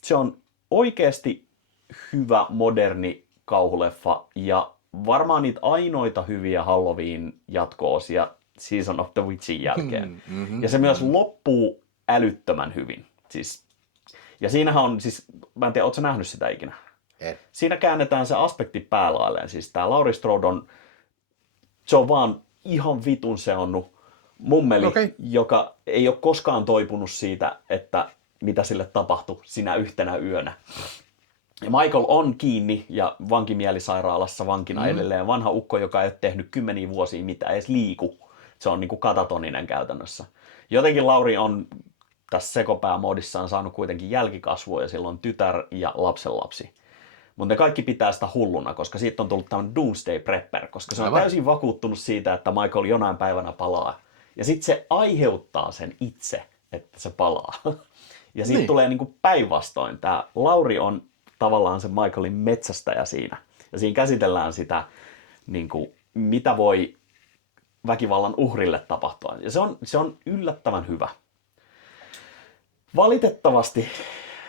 Se on oikeasti hyvä, moderni kauhuleffa ja varmaan niitä ainoita hyviä Halloween-jatko-osia Season of the Witchin jälkeen. Ja se myös loppuu älyttömän hyvin. Ja siinähän on, mä en tiedä, ootko sä nähnyt sitä ikinä? Siinä käännetään se aspekti päälailleen. Siis tää Laurie Strode se on vaan ihan vitun seonnut mummeli, joka ei ole koskaan toipunut siitä, että mitä sille tapahtui sinä yhtenä yönä. Ja Michael on kiinni ja vankimielisairaalassa vankina edelleen. Vanha ukko, joka ei ole tehnyt 10 vuosia mitään, edes liiku. Se on niinku katatoninen käytännössä. Jotenkin Laurie on tässä sekopäämoodissaan saanut kuitenkin jälkikasvua ja sillä on tytär ja lapsenlapsi. Mutta ne kaikki pitää sitä hulluna, koska siitä on tullut tämmöinen doomsday prepper, koska se on täysin vakuuttunut siitä, että Michael jonain päivänä palaa. Ja sitten se aiheuttaa sen itse, että se palaa. Ja siitä tulee niinku päinvastoin. Tämä Laurie on tavallaan se Michaelin metsästäjä siinä. Ja siinä käsitellään sitä, niinku, mitä voi väkivallan uhrille tapahtua. Ja se on yllättävän hyvä. Valitettavasti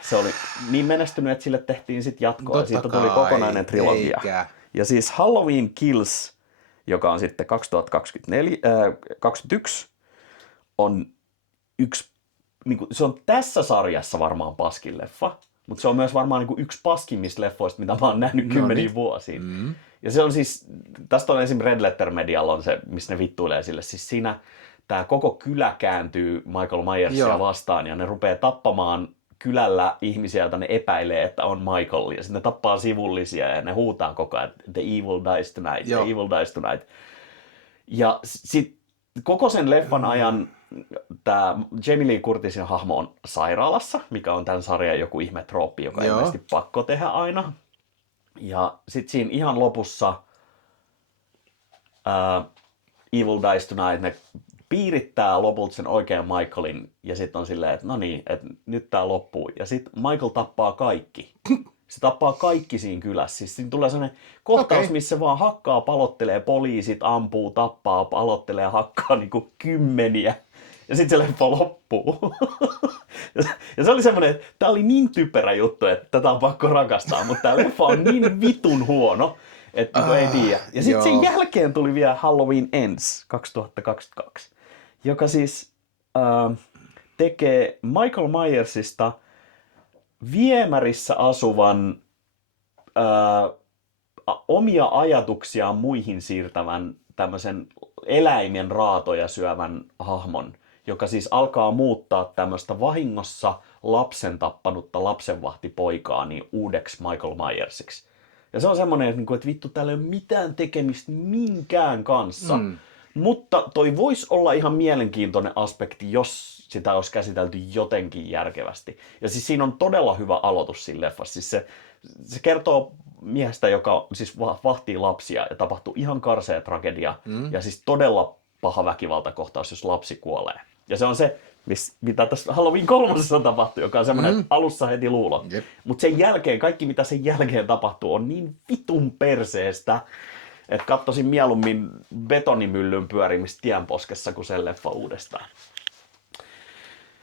se oli niin menestynyt, että sille tehtiin sitten jatkoa ja siitä tuli kokonainen trilogia. Ja siis Halloween Kills, joka on sitten 2021, on yksi, niinku, se on tässä sarjassa varmaan paskin leffa, mutta se on myös varmaan niinku yksi paskimmista leffoista, mitä mä oon nähnyt kymmeniin vuosiin. Ja se on siis, tästä on esim. Red Letter Medialla on se, missä ne vittuilee sille. Siis siinä tää koko kylä kääntyy Michael Myersia vastaan ja ne rupeaa tappamaan kylällä ihmisiä, joita ne epäilee, että on Michael. Ja sitten ne tappaa sivullisia ja ne huutaa koko ajan, the evil dies tonight, the evil dies tonight. Ja sitten koko sen leffan ajan tämä Jamie Lee Curtisin hahmo on sairaalassa, mikä on tämän sarjan joku ihme trooppi, joka on ilmeisesti pakko tehdä aina. Ja sitten siinä ihan lopussa Evil Dies Tonight, ne piirittää lopulta sen oikean Michaelin ja sitten on silleen, että no niin, että nyt tää loppuu. Ja sitten Michael tappaa kaikki. Se tappaa kaikki siinä kylässä. Siis siinä tulee sellainen kohtaus, missä vaan hakkaa, palottelee poliisit, ampuu, tappaa, palottelee, hakkaa niinku kymmeniä. Ja sitten se leffa loppuu. Ja se oli semmoinen, että tää oli niin typerä juttu, että tätä on pakko rakastaa, mutta tää leffa on niin vitun huono, että ei tiedä. Ja sitten sen jälkeen tuli vielä Halloween Ends 2022, joka siis tekee Michael Myersista viemärissä asuvan omia ajatuksiaan muihin siirtävän tämmöisen eläimen raatoja syövän hahmon, joka siis alkaa muuttaa tämmöistä vahingossa lapsen tappanutta lapsenvahtipoikaa niin uudeksi Michael Myersiksi. Ja se on semmoinen, että vittu, täällä ei ole mitään tekemistä minkään kanssa. Mutta toi voisi olla ihan mielenkiintoinen aspekti, jos sitä olisi käsitelty jotenkin järkevästi. Ja siis siinä on todella hyvä aloitus siinä leffassa. Siis se kertoo miehestä, joka siis vahtii lapsia ja tapahtuu ihan karsea tragedia. Ja siis todella paha väkivaltakohtaus, jos lapsi kuolee. Ja se on se, mitä tässä Halloween 3. tapahtui, joka on semmoinen alussa heti luulo. Mutta sen jälkeen, kaikki mitä sen jälkeen tapahtuu, on niin vitun perseestä, että katsoisin mieluummin betonimyllyn pyörimistä tienposkessa kuin sen leffa uudestaan.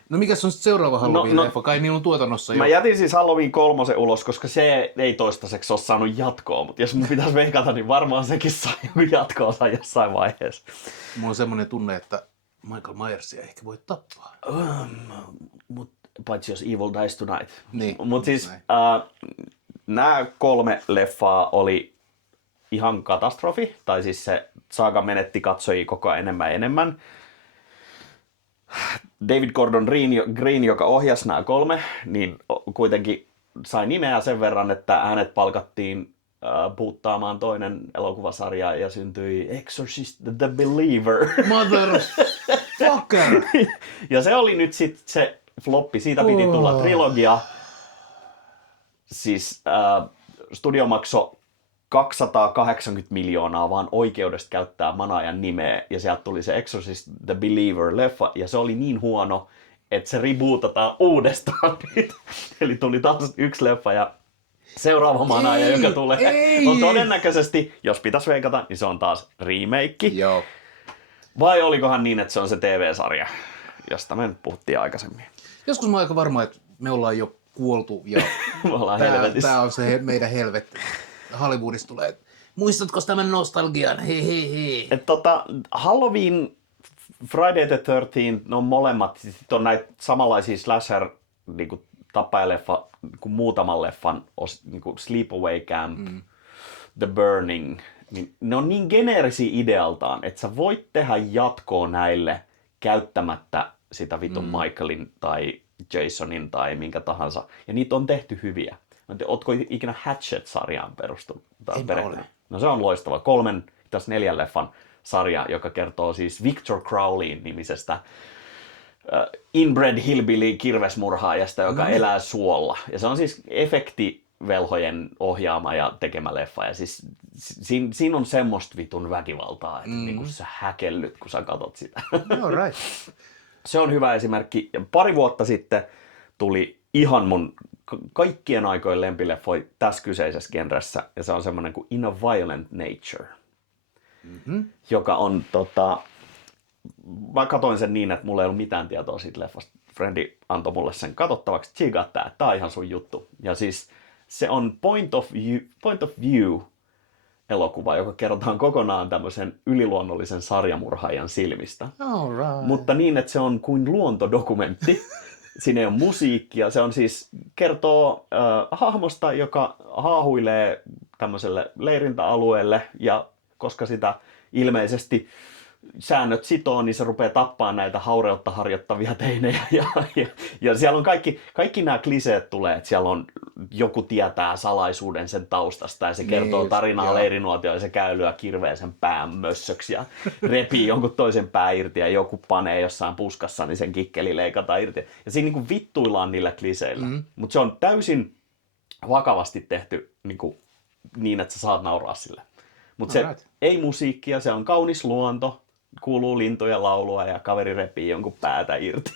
No mikäs on sitten seuraava Halloween-leffa? Kai niin on tuotannossa jo. Mä jätin siis Halloween 3 ulos, koska se ei toistaiseksi ole saanut jatkoa, mutta jos mun pitäisi veikata, niin varmaan sekin sai jatko-osa jossain vaiheessa. Mulla on semmoinen tunne, että Michael Myersia ehkä voi tappaa. Paitsi jos Evil Dies Tonight. Niin. Mutta siis nämä 3 leffaa oli ihan katastrofi. Tai siis se saaga menetti katsojia koko ajan enemmän ja enemmän. David Gordon Green, joka ohjasi nämä 3, niin kuitenkin sai nimeä sen verran, että hänet palkattiin puuttaamaan toinen elokuvasarja ja syntyi Exorcist the Believer. Motherfucker! Ja se oli nyt sitten se floppi. Siitä piti tulla trilogia. Siis studio maksoi 280 miljoonaa vaan oikeudesta käyttää manaajan nimeä. Ja sieltä tuli se Exorcist the Believer-leffa. Ja se oli niin huono, että se rebootataan uudestaan nyt. Eli tuli taas yksi leffa ja seuraava manaaja, joka tulee, on todennäköisesti, jos pitäisi veikata, niin se on taas remake. Joo. Vai olikohan niin, että se on se TV-sarja, josta me nyt puhuttiin aikaisemmin. Joskus mä oon aika varma, että me ollaan jo kuoltu ja Me ollaan helvetissä. tää on se meidän helvetti. Hollywoodista tulee. Muistatko tämän nostalgian? Hei. Halloween, Friday the 13th, ne on molemmat, sitten on näitä samanlaisia slasher niinku tappajaleffa kuin muutaman leffan, niinku Sleepaway Camp, The Burning, niin ne on niin geneerisiä idealtaan, että sä voit tehdä jatkoa näille käyttämättä sitä vitun Michaelin tai Jasonin tai minkä tahansa. Ja niitä on tehty hyviä. Ootko ikinä Hatchet-sarjaan perehtynyt? No se on loistava. 4 leffan sarja, joka kertoo siis Victor Crowleyn nimisestä inbred hillbilly kirvesmurhaajasta, joka elää suolla. Ja se on siis efektivelhojen ohjaama ja tekemä leffa. Ja siis siinä on semmoista vitun väkivaltaa, että niinku sä häkellyt, kun sä katot sitä. All right. Se on hyvä esimerkki. Ja pari vuotta sitten tuli ihan mun kaikkien aikojen lempileffoi tässä kyseisessä genressä. Ja se on semmoinen kuin In a Violent Nature. Joka on mä katoin sen niin, että mulla ei ollut mitään tietoa siitä leffasta. Friendi antoi mulle sen katsottavaksi. Tsiigaa tää on ihan sun juttu. Ja siis se on point of view elokuva, joka kerrotaan kokonaan tämmöisen yliluonnollisen sarjamurhaajan silmistä. All right. Mutta niin, että se on kuin luontodokumentti. Siinä ei ole musiikkia. Se on siis, kertoo hahmosta, joka haahuilee tämmöiselle leirintäalueelle ja koska sitä ilmeisesti säännöt sitoo, niin se rupeaa tappaa näitä haureutta harjoittavia teinejä. Ja siellä on kaikki nämä kliseet tulee, että siellä on joku tietää salaisuuden sen taustasta ja se kertoo tarinaa leirinuotioon ja se käy lyö kirveen sen pään mössöksi ja repii jonkun toisen pää irti ja joku panee jossain puskassa, niin sen kikkeli leikataan irti. Ja siinä niin kuin vittuillaan niillä kliseillä. Mutta se on täysin vakavasti tehty niin, että sä saat nauraa sille. Mutta se ei musiikkia, se on kaunis luonto, kuuluu lintujen laulua ja kaveri repii jonkun päätä irti.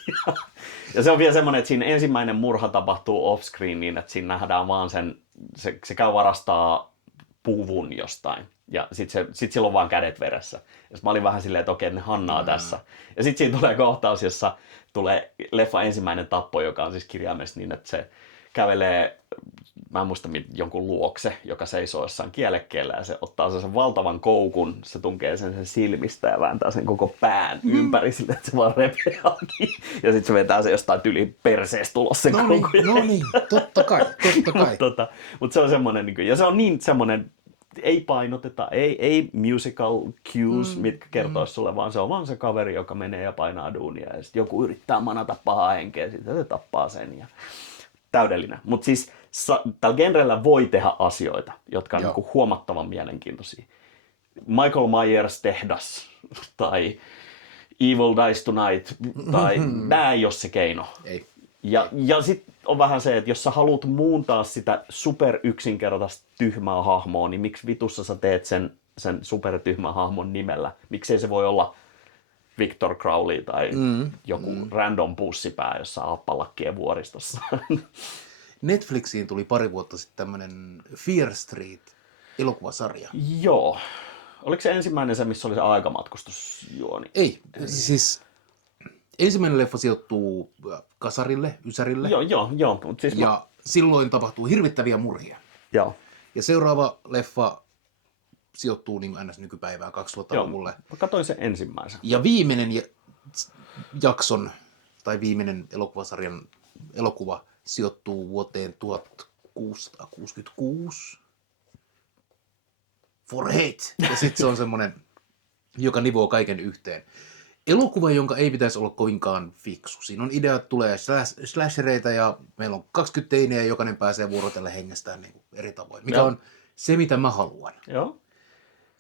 Ja se on vielä semmoinen, että siinä ensimmäinen murha tapahtuu off-screen niin, että siinä nähdään vaan se käy varastaa puvun jostain. Ja sit sillä on vaan kädet veressä. Ja mä olin vähän silleen, että okei, ne hannaa tässä. Ja sit siinä tulee kohtaus, jossa tulee leffa ensimmäinen tappo, joka on siis kirjaimellisesti niin, että se kävelee, mä en muista jonkun luokse, joka seisoo jossain kielekkeellä ja se ottaa sen valtavan koukun, se tunkee sen silmistä ja vääntää sen koko pään ympäri sille, että se vaan repee auki. Ja sitten se vetää se jostain tyliin perseestä ulos sen koukun. No niin, totta kai. Mutta se on semmoinen, ja se on niin semmoinen, ei painoteta, ei musical cues, mitkä kertoisi sulle, vaan se on vaan se kaveri, joka menee ja painaa duunia ja sitten joku yrittää manata pahaa henkeä, sitten se tappaa sen ja täydellinen. Mutta siis tällä genrellä voi tehdä asioita, jotka on niinku huomattavan mielenkiintoisia. Michael Myers tehdas tai Evil Dies Tonight tai nää ei ole se keino. Ei. Ja sitten on vähän se, että jos sä haluat muuntaa sitä super yksinkertaista tyhmää hahmoa, niin miksi vitussa sä teet sen super tyhmän hahmon nimellä? Miksei se voi olla Victor Crowley tai joku random pussipää jossain Appalakkien vuoristossa. Netflixiin tuli pari vuotta sitten tämmönen Fear Street-elokuvasarja. Joo. Oliko se ensimmäinen se, missä oli se aikamatkustusjuoni? Ei. Siis ensimmäinen leffa sijoittuu kasarille, ysärille. Joo. Siis ja silloin tapahtuu hirvittäviä murhia. Joo. Ja seuraava leffa sijoittuu niin kuin ns. Nykypäivään 2000-luvulle. Mä katsoin sen ensimmäisen. Ja viimeinen jakson tai viimeinen elokuvasarjan elokuva sijoittuu vuoteen 1666. For hate! Ja sitten se on semmoinen, joka nivoo kaiken yhteen. Elokuva, jonka ei pitäisi olla kovinkaan fiksu. Siinä on idea, että tulee slashereita ja meillä on 20 teiniä ja jokainen pääsee vuorotelle hengestään niin eri tavoin. Mikä on se mitä mä haluan. Joo.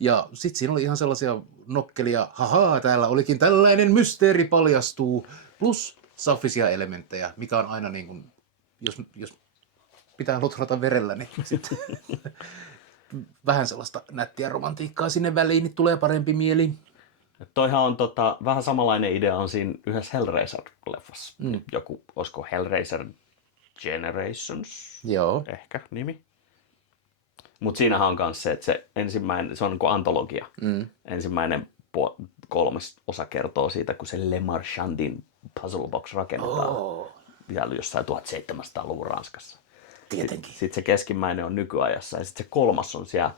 Ja sit siinä oli ihan sellaisia nokkelia, hahaa, täällä olikin tällainen mysteeri paljastuu, plus saffisia elementtejä, mikä on aina niin kuin, jos pitää lotrata verellä, niin sitten vähän sellaista nättiä romantiikkaa sinne väliin, niin tulee parempi mieli. Toihan on vähän samanlainen idea on siinä yhdessä Hellraiser-leffassa. Joku, olisiko Hellraiser Generations? Joo. Ehkä nimi. Mutta siinähän on myös se, että se ensimmäinen, se on niin kuin antologia. Ensimmäinen 3 osa kertoo siitä, kun se Le Marchandin puzzle box rakennetaan. Vielä jossain 1700-luvun Ranskassa. Tietenkin. Sitten se keskimmäinen on nykyajassa ja sitten se 3 on siellä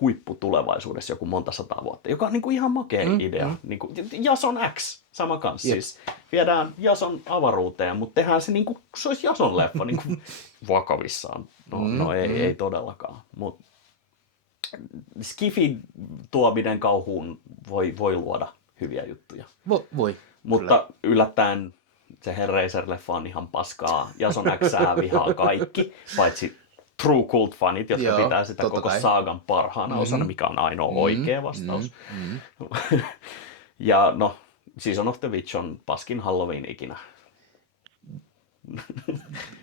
huipputulevaisuudessa joku monta 100 vuotta, joka on niinku ihan makea idea. Niinku, Jason X, sama kanssa. Siis viedään Jason avaruuteen, mutta tehdään se niinku, se olisi Jason leffa niinku, vakavissaan. No ei todellakaan. Mut Skifin tuominen kauhuun voi luoda hyviä juttuja. Voi. Mutta yllättäen se Hellraiser-leffa on ihan paskaa. Jason Xää vihaa kaikki, paitsi true cult-fanit, jotka pitää sitä koko saagan parhaana osana, mikä on ainoa oikea vastaus. Ja no, Season of the Witch on paskin Halloween ikinä.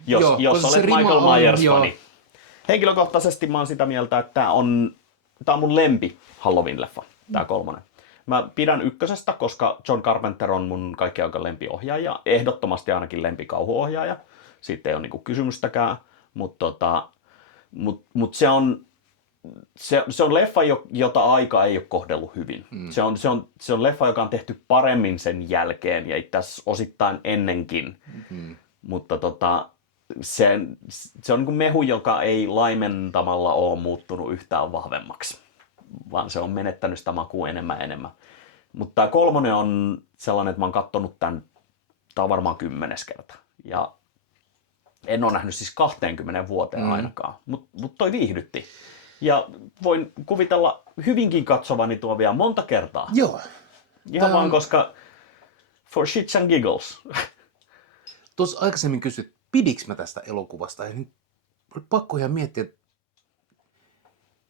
jos olet Michael Myers-fani. Henkilökohtaisesti mä oon sitä mieltä, että tää on mun lempi Halloween-leffa, tää 3. Mä pidän 1, koska John Carpenter on mun kaikkien ajan lempiohjaaja, ehdottomasti ainakin lempikauhuohjaaja. Siitä ei ole niinku kysymystäkään, mutta se on leffa, jota aika ei ole kohdellut hyvin. Se on leffa, joka on tehty paremmin sen jälkeen ja itse asiassa osittain ennenkin. Mutta se on niin kuin mehu, joka ei laimentamalla ole muuttunut yhtään vahvemmaksi, vaan se on menettänyt sitä makua enemmän. Mutta tämä 3 on sellainen, että mä oon katsonut tämän, tää on varmaan 10. kerta. Ja en ole nähnyt siis 20 vuoteen ainakaan, mutta toi viihdytti. Ja voin kuvitella hyvinkin katsovani tuo vielä monta kertaa. Joo. Ihan vaan koska for shits and giggles. Tuossa aikaisemmin kysyt, pidiks mä tästä elokuvasta? Ja nyt pakko ihan miettiä, että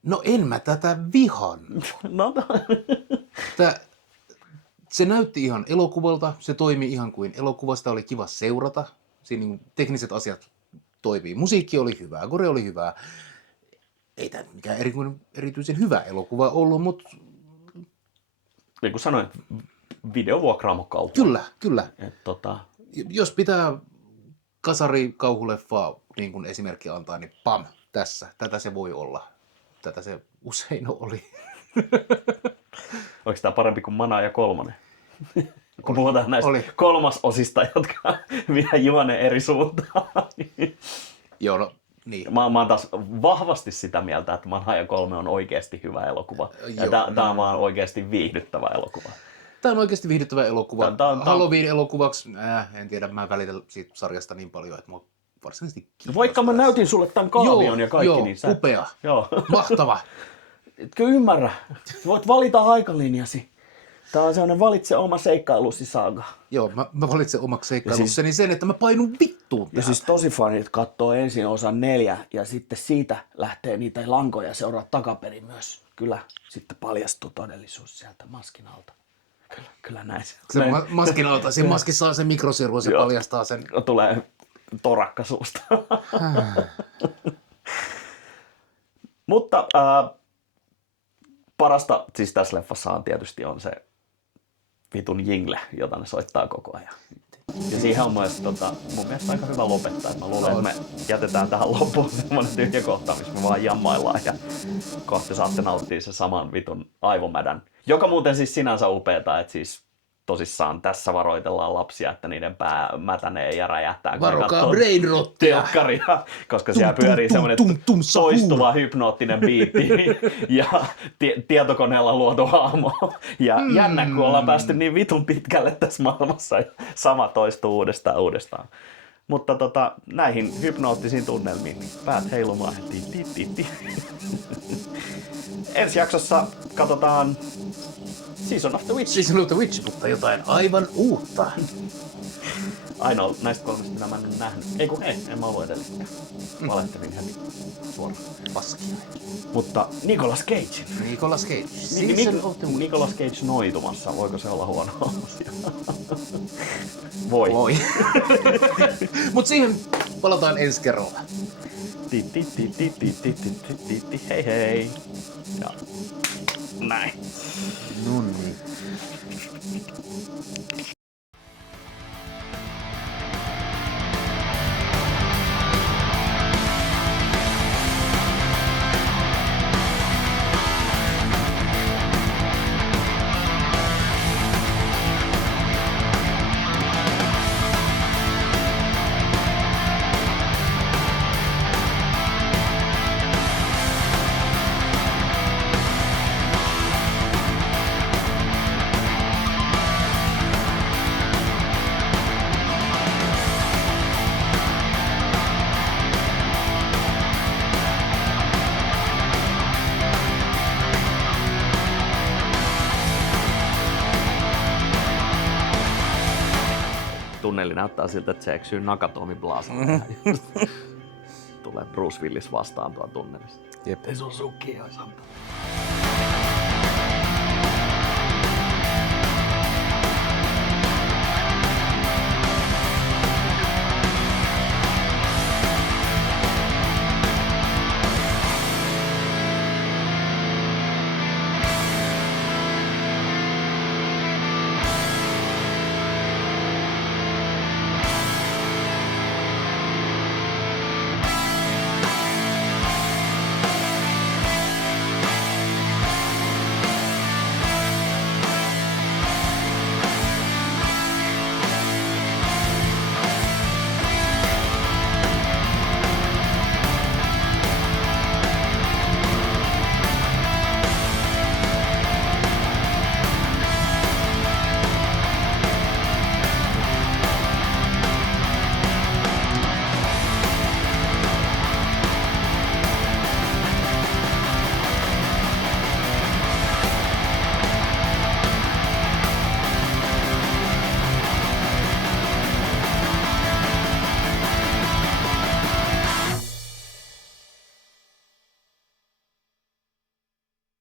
no en mä tätä vihannut. Se näytti ihan elokuvalta, se toimi ihan kuin elokuvasta, oli kiva seurata. Siinä niin tekniset asiat toimii. Musiikki oli hyvää, kore oli hyvää. Ei tämä mikään erityisen hyvä elokuva ollut, mutta niin kuin sanoin, videovuokraamokauhu. Kyllä. Jos pitää kasarikauhuleffaa niin kuin esimerkki antaa, niin pam, tässä. Tätä se voi olla. Tätä se usein oli. Onko tämä parempi kuin Mana ja 3? Kun puhutaan näistä kolmasosista, jotka vie juoneen eri suuntaan. Joo, no niin. Mä oon taas vahvasti sitä mieltä, että Mana ja 3 on oikeasti hyvä elokuva. Ja tää on vaan oikeasti viihdyttävä elokuva. Tämä on oikeasti viihdyttävä elokuva. Halloween-elokuvaksi, en tiedä, mä välitän siitä sarjasta niin paljon, että mä varsinaisesti kiinnostaa. Vaikka mä näytin sulle tämän kaavion ja kaikki, niin sä... upea. Joo. Mahtava. Etkö ymmärrä? Voit valita aikalinjasi. Tää on sellainen valitse oma seikkailusi saaga. Joo, mä valitsen omaksi seikkailussani sen, että mä painun vittuun täältä. Ja siis tosi fanit katsoo ensin osan 4 ja sitten siitä lähtee niitä lankoja seuraa takaperin myös. Kyllä sitten paljastuu todellisuus sieltä maskin alta. Kyllä näin. Se maskin alta, siinä maskissa on se mikrosirvo, se paljastaa sen. Tulee torakka suusta. Mutta parasta siis tässä leffassa on tietysti se vitun jingle, jota ne soittaa koko ajan. Ja siihen on mun mielestä aika hyvä lopettaa. Mä luulen, että me jätetään tähän loppuun semmoinen tyhjä kohta, missä me vaan jammaillaan ja kohta saatte nauttia se saman vitun aivomädän. Joka muuten siis sinänsä upeeta, että siis tosissaan tässä varoitellaan lapsia, että niiden pää mätänee ja räjähtää. Varokaa brainrottia! Koska siellä pyörii semmoinen toistuva hypnoottinen biitti ja tietokoneella luotu hahmo. Ja jännä, kun ollaan päästy niin vitun pitkälle tässä maailmassa ja sama toistuu uudestaan. Mutta näihin hypnoottisiin tunnelmiin niin päät heilumaan. Ensi jaksossa katsotaan Season of the Witch. Season of the Witch, mutta jotain aivan uutta. Ainoa näistä 3 mitä mä en nähnyt. Ei kun ei, en mä ollut edellistäkään. Valettelin heti suoraan. Paskia. Mutta Nicolas Cage. Nicolas Cage. Season of the Witch. Nicolas Cage noitumassa. Voiko se olla huono asia? Voi. Voi. Mut siihen palataan ensi kerralla. Hei hei. Ja näin. Nonni. Tunneli näyttää siltä, että se eksyy Nakatomi Plazalla. Tulee Bruce Willis vastaan tuon tunnelista. Jep. Ei sun sukkia, Sampo.